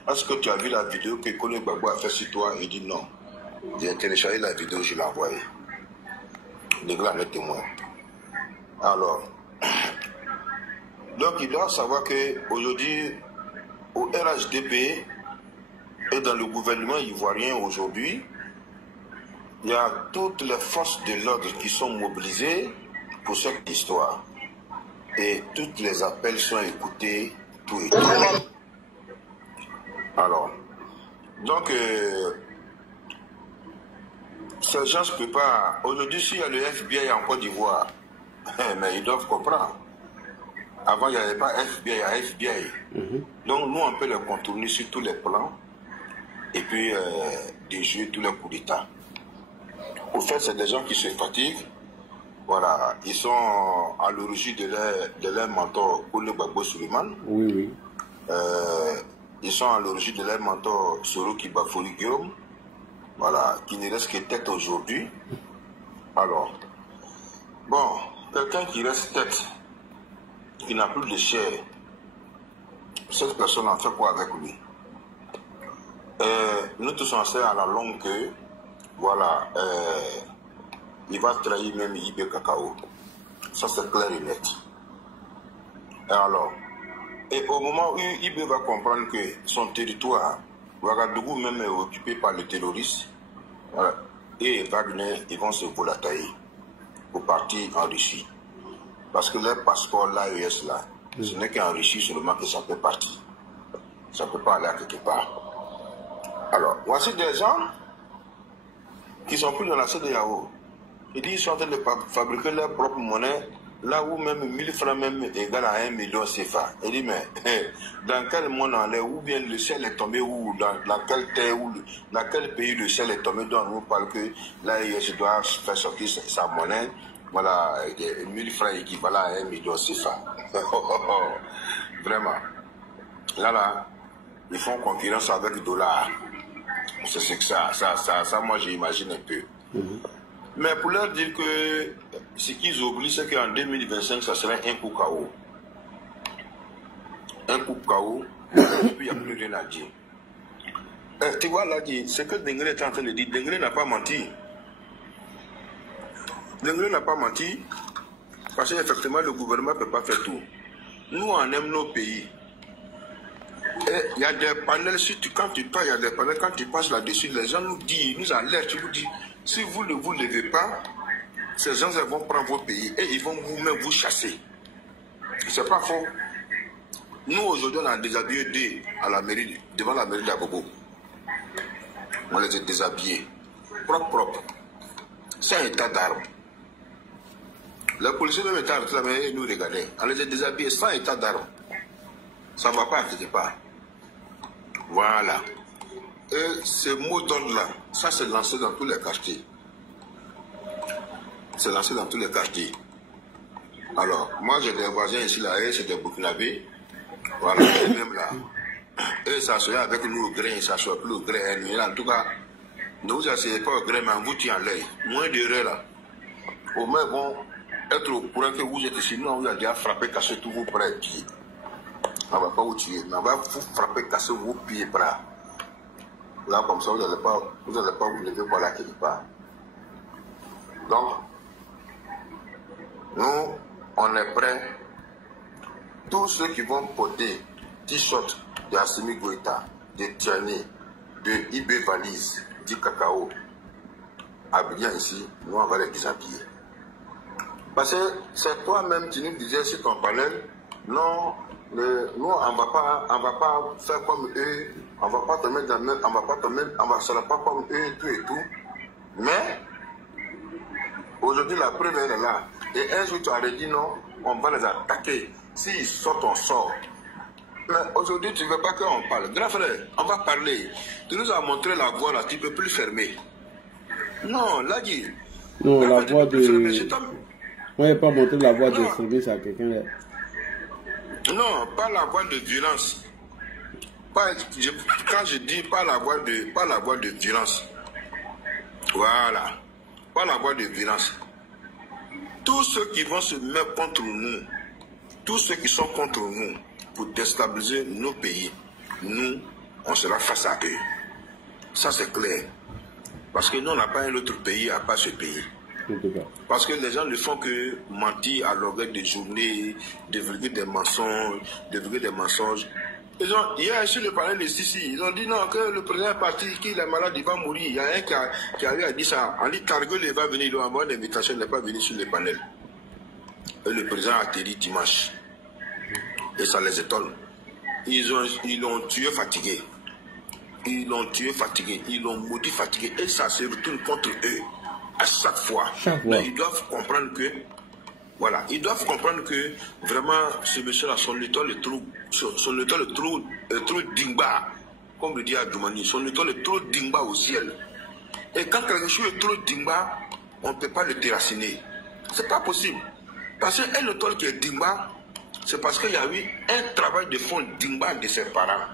Est-ce que tu as vu la vidéo que Kone Gbagbo a fait sur toi? Il dit non. J'ai téléchargé la vidéo, je l'ai envoyée. Denguele en est témoin. Alors, donc il doit savoir qu'aujourd'hui, au RHDP et dans le gouvernement ivoirien aujourd'hui, il y a toutes les forces de l'ordre qui sont mobilisées pour cette histoire. Et tous les appels sont écoutés, tout et tout. Alors, donc, ces gens ne peuvent pas... Aujourd'hui, s'il y a le FBI en Côte d'Ivoire, mais ils doivent comprendre. Avant, il n'y avait pas FBI, il y a FBI. Donc, nous, on peut les contourner sur tous les plans et puis déjouer tous les coups d'État. Au fait, c'est des gens qui se fatiguent. Voilà, ils sont à l'origine de leur mentor, Kone Gbagbo Souleymane. Oui. Ils sont à l'origine de leur mentor, Soroki Bafori Guillaume. Voilà, qui ne reste que tête aujourd'hui. Alors, bon, quelqu'un qui reste tête, qui n'a plus de chair, cette personne en fait quoi avec lui? Nous tous on sait à la longue que, voilà, il va trahir même Ibé Cacao. Ça c'est clair et net. Et alors, et au moment où Ibé va comprendre que son territoire, Ouagadougou même est occupé par les terroristes, voilà, et Wagner, ils vont se volatailler pour partir en Russie. Parce que leur passeport, l'AES là, ce n'est qu'en Russie seulement que ça peut partir. Ça ne peut pas aller à quelque part. Alors, voici des gens qui sont plus dans la CEDEAO. Ils disent qu'ils sont en train de fabriquer leur propre monnaie, là où même 1000 francs même égale à 1 million CFA. Il dit, mais dans quel monde on est, où bien le ciel est tombé, où, dans quelle terre, dans quel pays le ciel est tombé, dont on nous parle que l'AES doit faire sortir sa monnaie. Voilà, 1000 francs équivalent à 1 million CFA. Vraiment. Là, ils font concurrence avec le dollar. C'est ce que ça, moi j'imagine un peu. Mais pour leur dire que ce qu'ils oublient, c'est qu'en 2025, ça serait un coup KO. Un coup KO, et puis il n'y a plus rien à dire. Tu vois là, ce que Denguele est en train de dire, Denguele n'a pas menti. Denguele n'a pas menti, parce qu'effectivement, le gouvernement ne peut pas faire tout. nous on aime nos pays. Et il y a des panels, quand tu parles, il y a des panels, quand tu passes là-dessus, les gens nous disent, nous alertent, ils nous disent, si vous ne vous levez pas, ces gens vont prendre vos pays et ils vont vous-même vous chasser. C'est pas faux. Nous aujourd'hui on a déshabillé à la mairie, devant la mairie d'Abobo. On les a déshabillés. Propre. C'est un état d'armes. La police même état d'armes, ils nous regardaient. On les a déshabillés sans état d'armes. Ça ne va pas quelque part. Voilà. Et ce mot d'ordre-là, ça c'est lancé dans tous les quartiers. C'est lancé dans tous les quartiers. Alors, moi j'ai des voisins ici, là, c'est des Burkinabés. Voilà, même là. Eux s'assoyaient avec nous au grain, ils ne s'assoient plus au grain. En tout cas, ne vous asseyez pas au grain, mais on vous tient l'œil. Moins d'erreurs là. Au moins, vont être au courant que vous êtes ici. Nous, on vous a déjà frappé, cassé tous vos bras et pieds. On ne va pas vous tuer, mais on va vous frapper, casser vos pieds et bras. Là, comme ça, vous n'allez pas vous lever pour aller quelque part. Donc, nous, on est prêts. Tous ceux qui vont porter t-shirt de Assimi Goïta, de Tiani, de IB Valise, du Cacao, habillés ici, nous, on va les déshabiller. Parce que c'est toi-même qui nous disais sur ton panel, non, nous, on va pas faire comme eux, on va pas te mettre dans le même, on va pas te mettre, on va se faire pas comme eux, tout et tout. Mais, aujourd'hui, la preuve est là. Et un jour, tu aurais dit non, on va les attaquer. S'ils sortent, on sort. Mais aujourd'hui, tu ne veux pas qu'on parle. Grand frère, on va parler. Tu nous as montré la voie là, tu ne peux plus fermer. Non, là, dit. Non, la voie de. Moi, je n'ai pas montré la voie de service à quelqu'un là. Non, pas la voie de violence. Quand je dis pas la voie de violence. Voilà. Pas la voie de violence. Tous ceux qui vont se mettre contre nous, tous ceux qui sont contre nous pour déstabiliser nos pays, nous, on sera face à eux. Ça, c'est clair. Parce que nous, on n'a pas un autre pays à part ce pays. Parce que les gens ne font que mentir à l'orgueil des journées, divulguer des mensonges, Hier, sur le panel de Sissi, ils ont dit non, que le président est parti, qu'il est malade, il va mourir. Il y a un qui a dit ça. On dit Cargol va venir, il doit avoir une invitation, il n'est pas venu sur le panel. Et le président a atterri dimanche. Et ça les étonne. Ils l'ont tué fatigué. Ils l'ont maudit fatigué. Et ça se retourne contre eux à chaque fois. Mais ils doivent comprendre que, voilà, ils doivent comprendre que vraiment ce monsieur-là, son étoile est trop dingba, comme le dit Adjoumani, son étoile est trop dingba au ciel. Et quand quelque chose est trop dingba, on ne peut pas le déraciner. C'est pas possible. Parce qu'un étoile qui est dingba, c'est parce qu'il y a eu un travail de fond dingba de ses parents.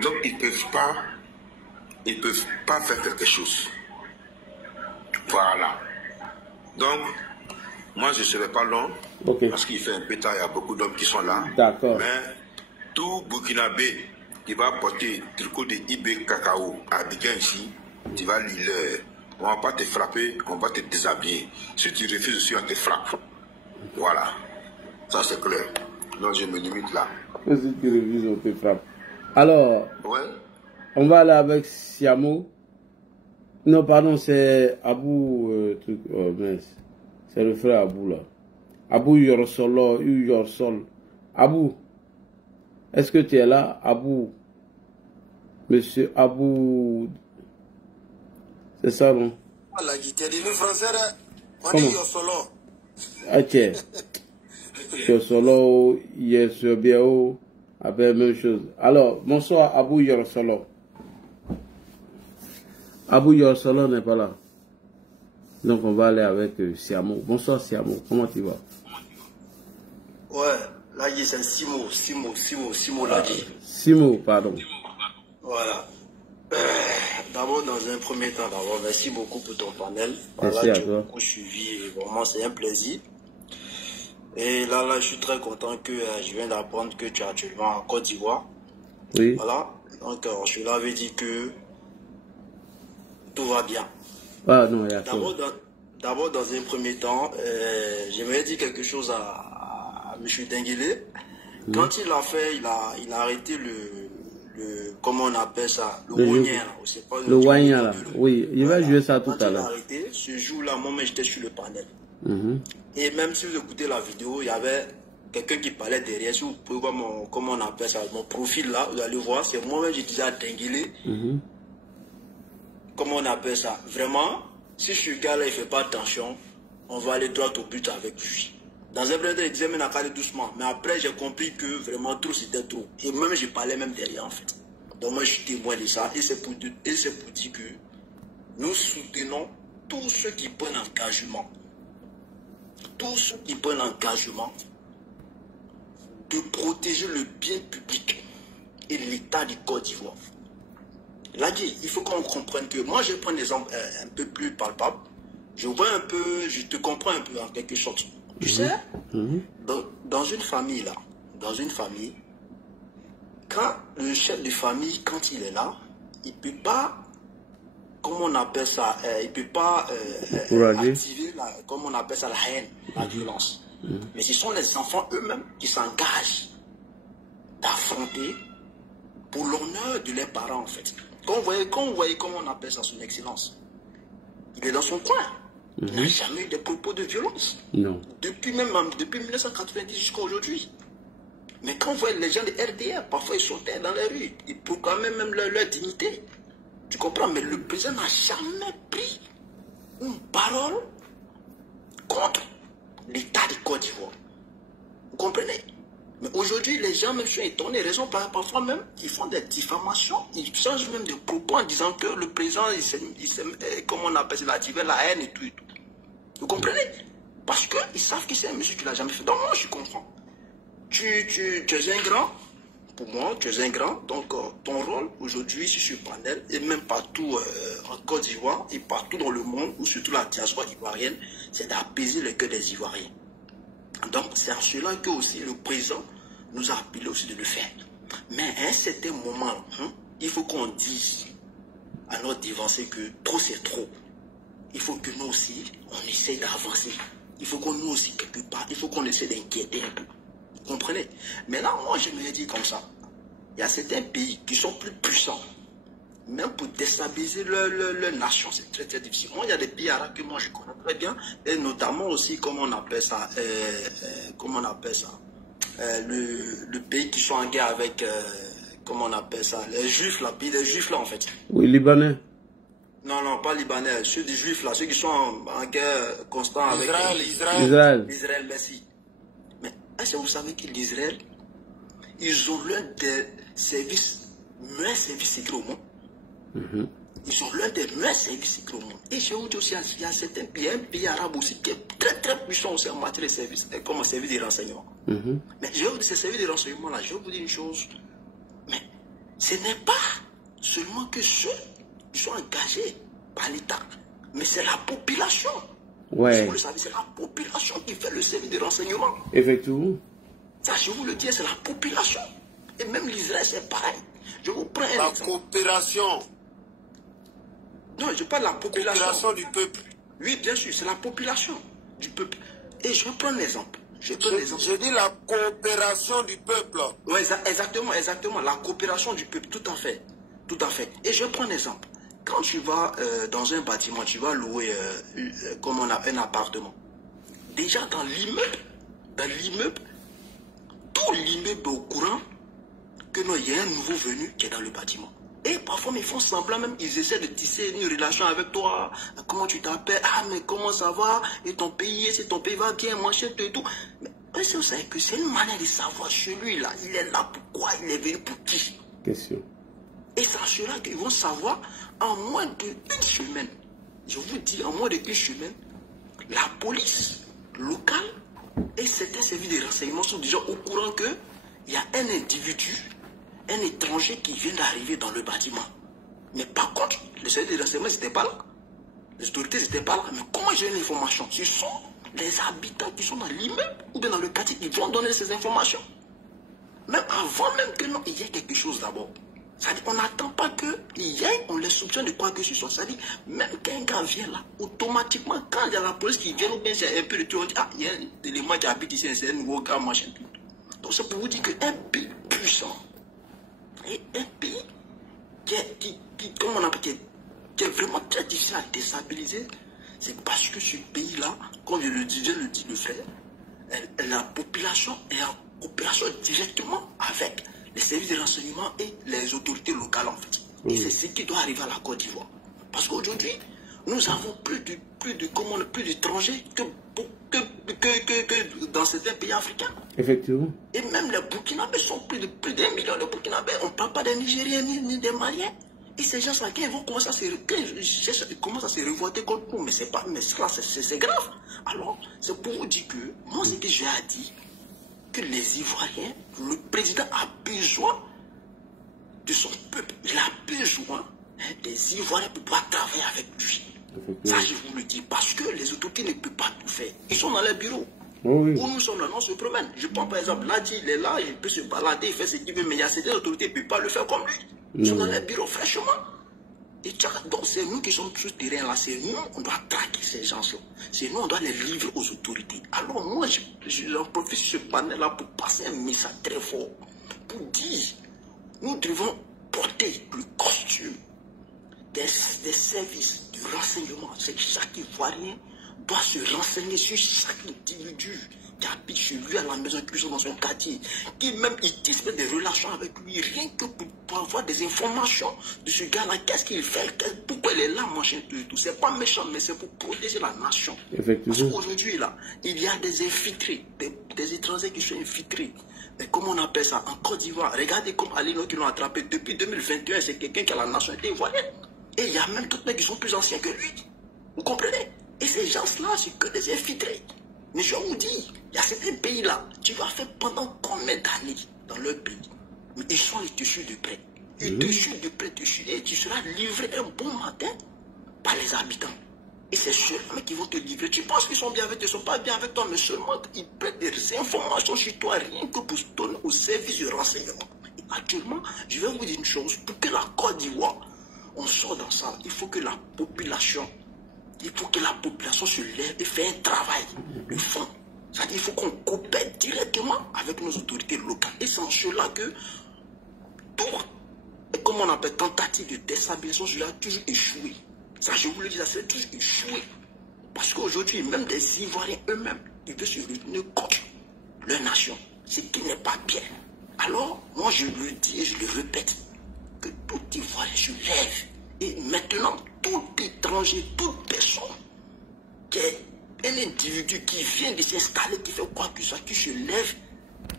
Donc ils ne peuvent pas faire quelque chose. Voilà. Donc, moi je ne serai pas long, parce qu'il fait un peu tard, il y a beaucoup d'hommes qui sont là. D'accord. Mais tout Burkinabé qui va porter tricot de IB Cacao à Abidjan ici, tu vas lire. On ne va pas te frapper, on va te déshabiller. Si tu refuses aussi, on te frappe. Voilà. Ça c'est clair. Donc je me limite là. Si tu refuses, on te frappe. Alors, ouais. On va aller avec Siamo. Non, pardon, c'est Abou. C'est le frère Abou là. Abou Yorsol. Abou, est-ce que tu es là? Abou. Monsieur Abou. C'est ça, non? La guitare du français, on dit Yorsolo. Ok. Yorsolo, Yesobiao, avec la même chose. Alors, bonsoir Abou Yorsolo. Abou Yorsolo n'est pas là. Donc on va aller avec Siamo. Bonsoir Siamo, comment tu vas? Ouais, là c'est Simo l'a dit. Simo, pardon. Voilà. D'abord, dans un premier temps, merci beaucoup pour ton panel. Merci à toi. Tu as beaucoup suivi et vraiment c'est un plaisir. Et là, je suis très content que je viens d'apprendre que tu es actuellement en Côte d'Ivoire. Oui. Voilà. Donc, je l'avais dit que tout va bien. Ah non, il y a D'abord, dans un premier temps, j'aimerais dire quelque chose à M. Denguele. Quand il a fait, il a arrêté le comment on appelle ça, le Wagner. Le Wagner, là. Oui, il va jouer ça tout à l'heure. Quand il a arrêté, ce jour-là, moi, j'étais sur le panel. Et même si vous écoutez la vidéo, il y avait quelqu'un qui parlait derrière. Si vous pouvez voir mon, comment on appelle ça, mon profil là, vous allez voir, c'est moi-même, j'ai déjà Denguele. Comment on appelle ça? Vraiment, si ce gars-là, il ne fait pas attention, on va aller droit au but avec lui. Dans un premier temps, il disait, mais n'a qu'à aller doucement. Mais après, j'ai compris que vraiment, trop, c'était trop. Et même, je parlais même derrière, en fait. Donc, moi, je suis témoin de ça. Et c'est pour dire que nous soutenons tous ceux qui prennent l'engagement. Tous ceux qui prennent l'engagement de protéger le bien public et l'État du Côte d'Ivoire. Là, il faut qu'on comprenne que moi, je prends des exemples un peu plus palpables. Je vois un peu, je te comprends un peu en quelque sorte. Tu sais, dans une famille, là, quand le chef de famille, quand il est là, il ne peut pas, comment on appelle ça, il ne peut pas activer, comment on appelle ça, la haine, la violence. Mais ce sont les enfants eux-mêmes qui s'engagent d'affronter pour l'honneur de leurs parents, en fait. Quand vous voyez comment on appelle ça, son excellence, il est dans son coin. Il n'a jamais eu de propos de violence. Non. Depuis 1990 jusqu'à aujourd'hui. Mais quand vous voyez les gens de RDR, parfois ils sautaient dans les rues, ils proclamaient même leur dignité. Tu comprends? Mais le président n'a jamais pris une parole contre l'État du Côte d'Ivoire. Vous comprenez? Mais aujourd'hui, les gens même sont étonnés. Raison parfois même, ils font des diffamations. Ils changent même de propos en disant que le président, comment on appelle ça, il a activé la haine et tout. Vous comprenez? Parce qu'ils savent que c'est un monsieur qui ne l'a jamais fait. Donc moi, je comprends. Tu es un grand. Pour moi, tu es un grand. Donc ton rôle aujourd'hui sur ce panel, et même partout en Côte d'Ivoire, et partout dans le monde, ou surtout la diaspora ivoirienne, c'est d'apaiser le cœur des Ivoiriens. Donc, c'est en cela que aussi le président nous a appelé aussi de le faire. Mais à un certain moment, il faut qu'on dise à notre dévancé que trop c'est trop. Il faut que nous aussi, on essaie d'avancer. Il faut qu'on nous aussi, quelque part, il faut qu'on essaie d'inquiéter un peu. Vous comprenez? Mais là, moi, je me dis comme ça. Il y a certains pays qui sont plus puissants. Même pour déstabiliser leur nation, c'est très très difficile. Moi, il y a des pays arabes que moi je connais très bien, et notamment aussi, comment on appelle ça, le pays qui sont en guerre avec, comment on appelle ça, les juifs là, pays des juifs là en fait. Oui, libanais. Non, pas libanais, ceux des juifs là, ceux qui sont en guerre constante avec Israël. Israël, merci. Mais est-ce que vous savez que l'Israël, ils ont l'un des meilleurs services secrets au monde? Ils ont l'un des meilleurs services secrets au monde. Et je vous dis aussi, il y a certains pays, un pays arabe aussi qui est très très puissant aussi en matière de services, comme un service de renseignement. Mais je vais vous dire, ces services de renseignement là, je vais vous dire une chose. Mais ce n'est pas seulement que ceux qui sont engagés par l'État, mais c'est la population. Ouais. Si vous le savez, c'est la population qui fait le service de renseignement. Effectivement. Ça, je vous le dis, c'est la population. Et même l'Israël, c'est pareil. Je vous prends un exemple. La coopération. Non, je parle de la population. Coopération du peuple. Oui, bien sûr, c'est la population du peuple. Et je vais prendre l'exemple. Je dis la coopération du peuple. Oui, exactement. La coopération du peuple, tout à fait. Tout à fait. Et je vais prendre l'exemple. Quand tu vas dans un bâtiment, tu vas louer comme on a un appartement. Déjà dans l'immeuble, tout l'immeuble est au courant que non, il y a un nouveau venu qui est dans le bâtiment. Et parfois, ils font semblant même, ils essaient de tisser une relation avec toi. Comment tu t'appelles? Ah, mais comment ça va? Et ton pays, si ton pays va bien, moi, chez toi et tout. Mais est-ce que vous savez que c'est une manière de savoir celui-là, il est là pourquoi? Il est venu pour qui? Question. Et c'est cela qu'ils vont savoir en moins d'une semaine. Je vous dis, en moins d'une semaine, la police locale et certains services de renseignement sont déjà au courant qu'il y a un individu, un étranger qui vient d'arriver dans le bâtiment. Mais par contre, les services de renseignement n'étaient pas là. Les autorités n'étaient pas là. Mais comment j'ai l'information? Ce sont les habitants qui sont dans l'immeuble ou bien dans le quartier qui vont donner ces informations. Même avant même que non, il y ait quelque chose d'abord. C'est-à-dire qu'on n'attend pas qu'on les soupçonne de quoi que ce soit. C'est-à-dire, même qu'un gars vient là, automatiquement, quand il y a la police qui vient, ou bien c'est un peu de tout, on dit, ah, il y a un élément qui habite ici, c'est un nouveau gars, machin, tout. Donc c'est pour vous dire qu'un pays puissant, et un pays comment on appelle, qui est vraiment très difficile à déstabiliser, c'est parce que ce pays-là, comme je le disais, le frère, la population est en coopération directement avec les services de renseignement et les autorités locales en fait. Et c'est ce qui doit arriver à la Côte d'Ivoire. Parce qu'aujourd'hui, nous avons plus d'étrangers que dans certains pays africains. Effectivement. Et même les Burkinabés sont plus d'1 million de Burkinabés. On ne parle pas des Nigériens ni des Maliens. Et ces gens-là, quand ils vont commencer à se révolter contre nous, mais c'est grave. Alors, c'est pour vous dire que, moi, ce que j'ai à dire, que les Ivoiriens, le président a besoin de son peuple. Il a besoin des Ivoiriens pour pouvoir travailler avec lui. Ça, je vous le dis, parce que les autorités ne peuvent pas tout faire. Ils sont dans les bureaux. Où nous sommes là, on se promène. Je prends par exemple, Ladi, il est là, il peut se balader, il fait ce qu'il veut, mais il y a certaines autorités qui ne peuvent pas le faire comme lui. Ils sont dans les bureaux fraîchement. Et donc c'est nous qui sommes sur le terrain là, c'est nous on doit traquer ces gens-là. C'est nous on doit les livrer aux autorités. Alors moi, j'en profite sur ce panel là pour passer un message très fort. Pour dire, nous devons porter le costume des services de renseignement. C'est que chaque Ivoirien doit se renseigner sur chaque individu qui habite chez lui à la maison, qui sont dans son quartier, qui même il tisse des relations avec lui, rien que pour avoir des informations de ce gars-là, qu'est-ce qu'il fait, pourquoi il est là, machin, tout. C'est pas méchant, mais c'est pour protéger la nation. Parce qu'aujourd'hui, là, il y a des infiltrés, des étrangers qui sont infiltrés. Mais comment on appelle ça? En Côte d'Ivoire, regardez comme Alino qui l'ont attrapé depuis 2021, c'est quelqu'un qui a la nationalité ivoirienne. Et il y a même d'autres mecs qui sont plus anciens que lui. Vous comprenez? Et ces gens-là, c'est que des infiltrés. Mais je vous dis, il y a certains pays-là, tu vas faire pendant combien d'années dans leur pays? Mais ils sont dessus de près. Ils dessus de près, et tu seras livré un bon matin par les habitants. Et c'est ceux-là qui vont te livrer. Tu penses qu'ils sont bien avec toi, ils ne sont pas bien avec toi, mais seulement ils prennent des informations sur toi, rien que pour se donner au service de renseignement. Et actuellement, je vais vous dire une chose, pour que la Côte d'Ivoire, on sort dans ça, il faut que la population se lève et fait un travail de fond. C'est-à-dire qu'il faut qu'on coopère directement avec nos autorités locales. Et c'est en cela que tout, comme on appelle, tentative de déstabilisation, cela a toujours échoué. Ça, je vous le dis, ça s'est toujours échoué. Parce qu'aujourd'hui, même des Ivoiriens eux-mêmes, ils veulent se retenir contre leur nation. Ce qui n'est pas bien. Alors, moi, je le dis et je le répète, que tout Ivoirien se lève. Et maintenant, tout étranger, toute personne qui est un individu qui vient de s'installer, qui fait quoi que ce soit, qui se lève,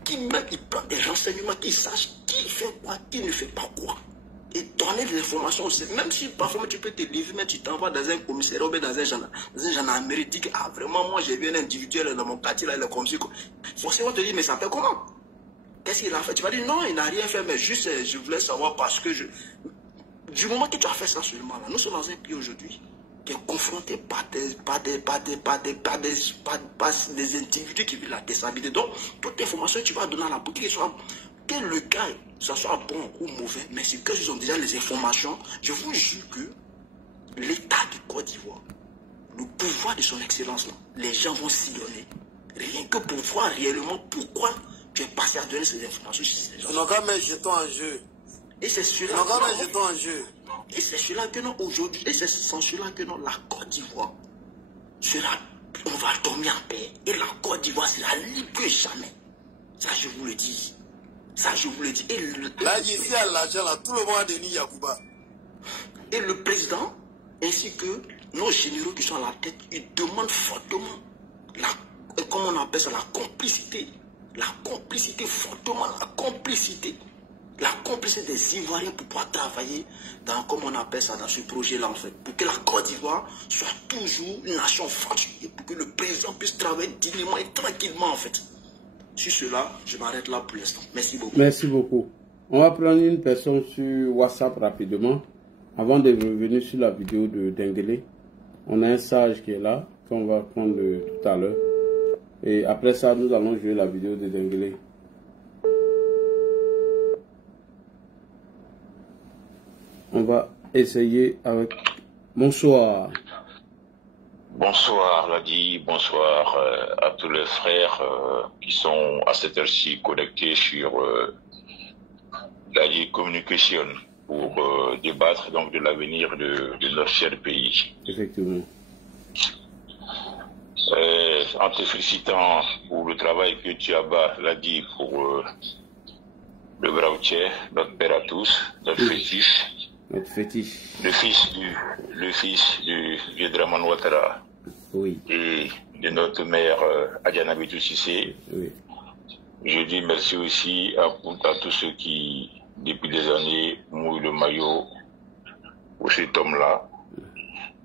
qui même il prend des renseignements, qui sache qui fait quoi, qui ne fait pas quoi. Et donner des informations aussi. Même si parfois tu peux te livrer, mais tu t'envoies dans un commissariat ou dans un gendarmerie, tu dis ah vraiment moi j'ai vu un individuel dans mon quartier là, il est comme ça. Forcément te dire mais ça fait comment? Qu'est-ce qu'il a fait? Tu vas dire non, il n'a rien fait, mais juste je voulais savoir parce que du moment que tu as fait ça seulement là, nous sommes dans un pays aujourd'hui qui est confronté par des individus qui veulent la déstabiliser. Donc, toute information que tu vas donner à la police, que le cas, ça soit bon ou mauvais, mais c'est que ils ont déjà les informations, je vous jure que l'État de Côte d'Ivoire, le pouvoir de son excellence, là, les gens vont sillonner. Rien que pour voir réellement pourquoi tu es passé à donner ces informations sur ces gens. On n'a qu'à mettre jetons en jeu. Et c'est cela. Et c'est cela que non, aujourd'hui, et c'est sans cela que non, la Côte d'Ivoire sera, on va dormir en paix. Et la Côte d'Ivoire sera libre que jamais. Ça, je vous le dis. Ça, je vous le dis. Et là, ici, à l'argent, là, tout le monde a Denis Yacouba. Et le président, ainsi que nos généraux qui sont à la tête, ils demandent fortement comment on appelle ça, la complicité. La complicité, fortement la complicité. La complicité des Ivoiriens pour pouvoir travailler dans, comme on appelle ça, dans ce projet-là, en fait. Pour que la Côte d'Ivoire soit toujours une nation forte et pour que le président puisse travailler dignement et tranquillement, en fait. Sur cela, je m'arrête là pour l'instant. Merci beaucoup. Merci beaucoup. On va prendre une personne sur WhatsApp rapidement, avant de revenir sur la vidéo de Denguele. On a un sage qui est là, qu'on va prendre tout à l'heure. Et après ça, nous allons jouer la vidéo de Denguele. on va essayer avec... Bonsoir. Bonsoir Ladi, bonsoir à tous les frères qui sont à cette heure-ci connectés sur Ladi Communication pour débattre donc de l'avenir de notre cher pays. Effectivement. En te félicitant pour le travail que tu as Ladi pour le Brautier, notre père à tous, notre fétiche. Notre fétiche. Le fils du vieux Draman Ouattara. Oui. Et de notre mère Adiana Bitou Sissé. Oui. Je dis merci aussi à tous ceux qui, depuis des années, mouillent le maillot pour cet homme-là.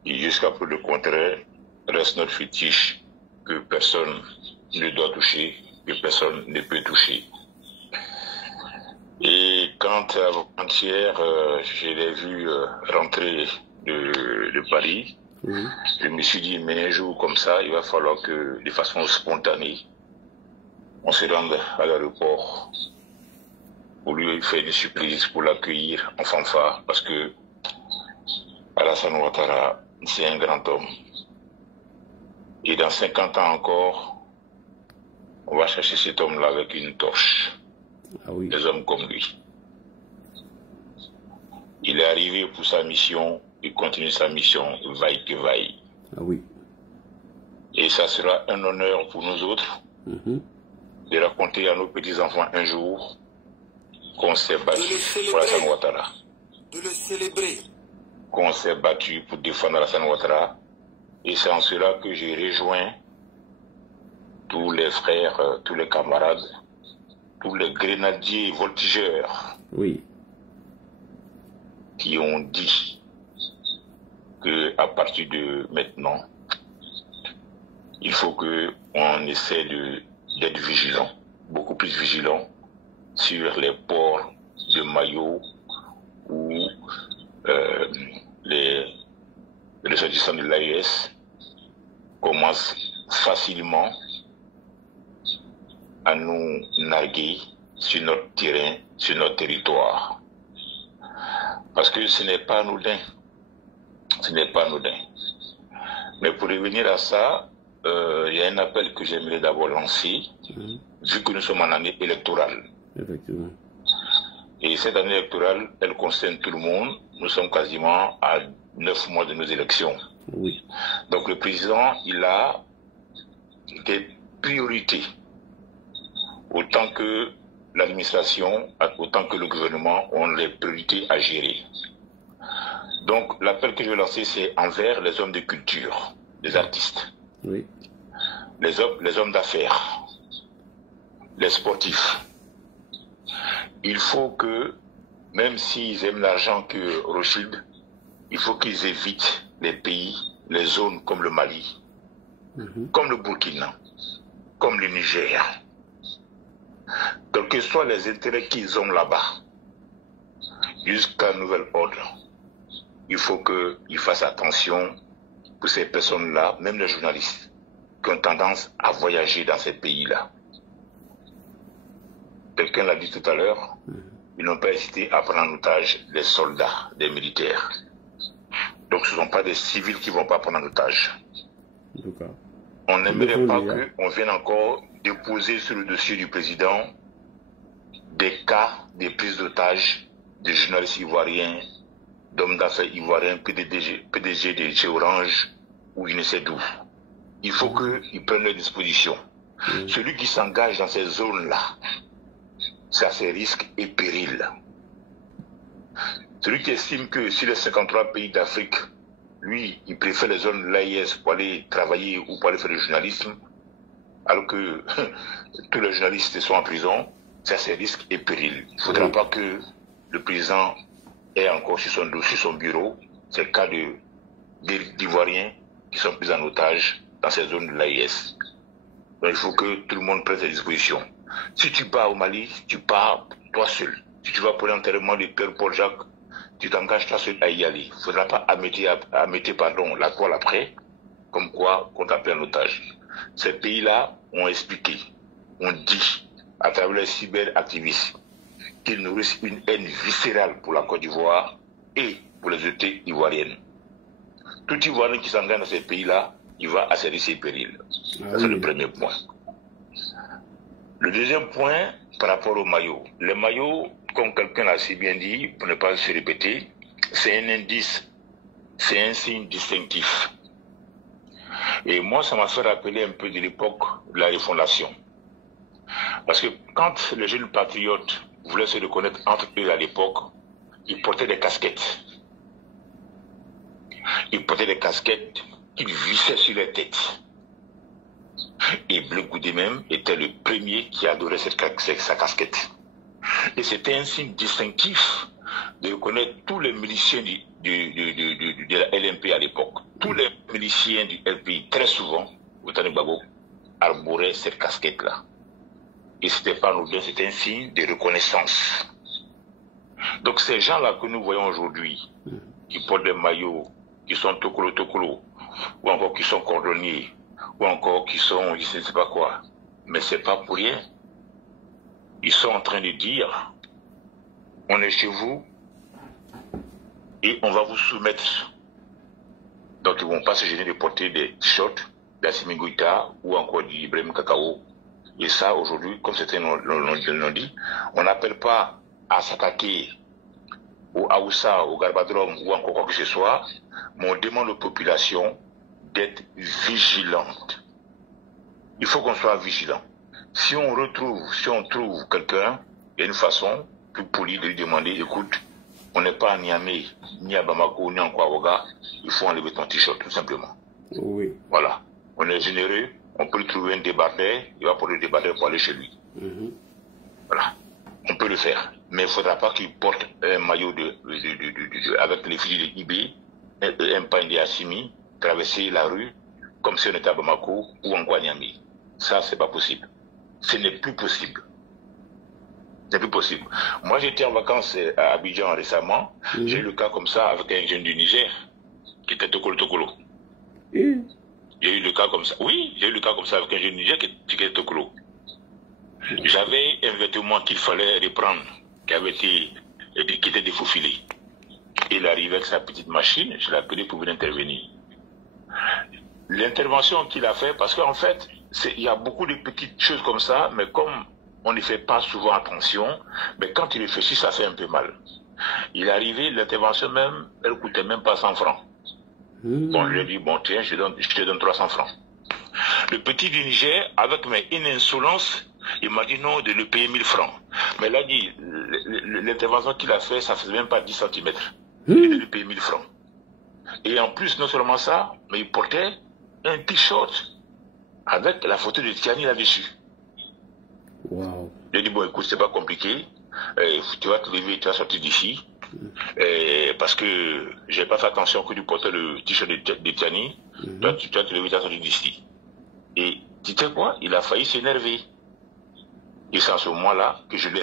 Et jusqu'à peu le contraire, reste notre fétiche que personne ne doit toucher, que personne ne peut toucher. Et quand avant-hier, je l'ai vu rentrer de Paris, je me suis dit, mais un jour comme ça, il va falloir que, de façon spontanée, on se rende à l'aéroport pour lui faire une surprise, pour l'accueillir en fanfare, parce que Alassane Ouattara, c'est un grand homme. Et dans 50 ans encore, on va chercher cet homme-là avec une torche. Ah oui. Des hommes comme lui. Il est arrivé pour sa mission, il continue sa mission, vaille que vaille. Ah oui. Et ça sera un honneur pour nous autres de raconter à nos petits-enfants un jour qu'on s'est battu pour Alassane Ouattara. De le célébrer. Qu'on s'est battu pour défendre Alassane Ouattara. Et c'est en cela que j'ai rejoint tous les frères, tous les camarades, tous les grenadiers voltigeurs qui ont dit qu'à partir de maintenant, il faut qu'on essaie d'être vigilant, beaucoup plus vigilant sur les ports de maillots où les ressortissants de l'AES commencent facilement à nous narguer sur notre terrain, sur notre territoire. Parce que ce n'est pas anodin. Ce n'est pas anodin. Mais pour revenir à ça, il y a un appel que j'aimerais d'abord lancer, vu que nous sommes en année électorale. Effectivement. Et cette année électorale, elle concerne tout le monde. Nous sommes quasiment à 9 mois de nos élections. Oui. Donc le président, il a des priorités. Autant que l'administration, autant que le gouvernement ont les priorités à gérer. Donc l'appel que je vais lancer, c'est envers les hommes de culture, les artistes, les hommes d'affaires, les sportifs. Il faut que, même s'ils aiment l'argent que Rothschild, il faut qu'ils évitent les pays, les zones comme le Mali, comme le Burkina, comme le Niger. Quels que soient les intérêts qu'ils ont là-bas, jusqu'à nouvel ordre, il faut qu'ils fassent attention pour ces personnes-là, même les journalistes, qui ont tendance à voyager dans ces pays-là. Quelqu'un l'a dit tout à l'heure, ils n'ont pas hésité à prendre en otage des soldats, des militaires. Donc ce ne sont pas des civils qui ne vont pas prendre en otage. On n'aimerait pas qu'on vienne encore déposer sur le dossier du président des cas de prise d'otage de journalistes ivoiriens, d'hommes d'affaires ivoiriens, PDG de chez Orange, ou il ne sait d'où. Il faut qu'ils prennent leurs dispositions. Celui qui s'engage dans ces zones-là, c'est à ses risques et périls. Celui qui estime que sur les 53 pays d'Afrique, lui, il préfère les zones de l'AIS pour aller travailler ou pour aller faire du journalisme, alors que tous les journalistes sont en prison, c'est à ses risques et périls. Il ne faudra pas que le président ait encore sur son dossier, son bureau, ces cas d'Ivoiriens qui sont pris en otage dans ces zones de l'AIS. Donc il faut que tout le monde prenne ses dispositions. Si tu pars au Mali, tu pars toi seul. Si tu vas pour l'enterrement de Père Paul Jacques, tu t'engages toi seul à y aller. Il ne faudra pas mettre la toile après, comme quoi qu'on t'a pris en otage. Ces pays-là ont expliqué, ont dit, à travers les cyberactivistes, qu'ils nourrissent une haine viscérale pour la Côte d'Ivoire et pour les autorités ivoiriennes. Tout Ivoirien qui s'engage dans ces pays-là, il va assérer ses périls. C'est le premier point. Le deuxième point, par rapport au maillot. Le maillot, comme quelqu'un l'a si bien dit, pour ne pas se répéter, c'est un indice, c'est un signe distinctif. Et moi, ça m'a fait rappeler un peu de l'époque de la refondation. Parce que quand les jeunes patriotes voulaient se reconnaître entre eux à l'époque, ils portaient des casquettes. Ils portaient des casquettes qu'ils vissaient sur les têtes. Et Bleu Goudé même était le premier qui adorait sa casquette. Et c'était un signe distinctif de reconnaître tous les miliciens de la LMP à l'époque. Tous les miliciens du LPI, très souvent, au Tani Babo, arboraient cette casquette-là. Et c'était pas anodin, c'était un signe de reconnaissance. Donc ces gens-là que nous voyons aujourd'hui, qui portent des maillots, qui sont tokolo, ou encore qui sont cordonniers, ou encore qui sont, je ne sais pas quoi, mais c'est pas pour rien. Ils sont en train de dire, on est chez vous, et on va vous soumettre. Donc ils ne vont pas se gêner de porter des t-shirts d'Assimi Goïta ou encore d'Ibrahim Kakao. Et ça, aujourd'hui, comme certains l'ont dit, on n'appelle pas à s'attaquer au Aoussa, au Garbadrom ou encore quoi que ce soit, mais on demande aux populations d'être vigilantes. Il faut qu'on soit vigilant. Si on trouve quelqu'un, il y a une façon plus polie de lui demander, écoute, on n'est pas à Niamey, ni à Bamako, ni en Kouaouga, il faut enlever ton t-shirt, tout simplement. Oui. Voilà. On est généreux, on peut lui trouver un débardeur, il va pour le débardeur pour aller chez lui. Voilà. On peut le faire. Mais il ne faudra pas qu'il porte un maillot avec les filles de IB, un pain de Assimi, traverser la rue, comme si on était à Bamako ou en Niamey. Ça, c'est pas possible. Ce n'est plus possible. C'est plus possible. Moi, j'étais en vacances à Abidjan récemment. J'ai eu le cas comme ça avec un jeune du Niger qui était Tokolo. J'ai eu le cas comme ça. Oui, j'ai eu le cas comme ça avec un jeune du Niger qui était Tokolo. J'avais un vêtement qu'il fallait reprendre, qui était défaufilé. Il arrivait avec sa petite machine, je l'ai appelé pour venir intervenir. L'intervention qu'il a fait, parce qu'en fait, il y a beaucoup de petites choses comme ça, mais comme on ne fait pas souvent attention, mais quand il réfléchit, ça fait un peu mal. Il est arrivé, l'intervention même, elle ne coûtait même pas 100 francs. Bon, je lui ai dit, bon, tiens, je te donne 300 francs. Le petit du Niger, avec une insolence, il m'a dit non, de le payer 1000 francs. Mais il a dit, l'intervention qu'il a fait, ça ne faisait même pas 10 cm. Il a dû payer 1000 francs. Et en plus, non seulement ça, mais il portait un t-shirt avec la photo de Tiani là-dessus. Wow. J'ai dit, bon, écoute, c'est pas compliqué. Tu vas te lever, tu vas sortir d'ici. Parce que j'ai pas fait attention que tu portais le t-shirt de Tiani. Toi, tu vas te lever, tu vas sortir d'ici. Et tu sais quoi? Il a failli s'énerver. Et c'est à ce moment-là que je l'ai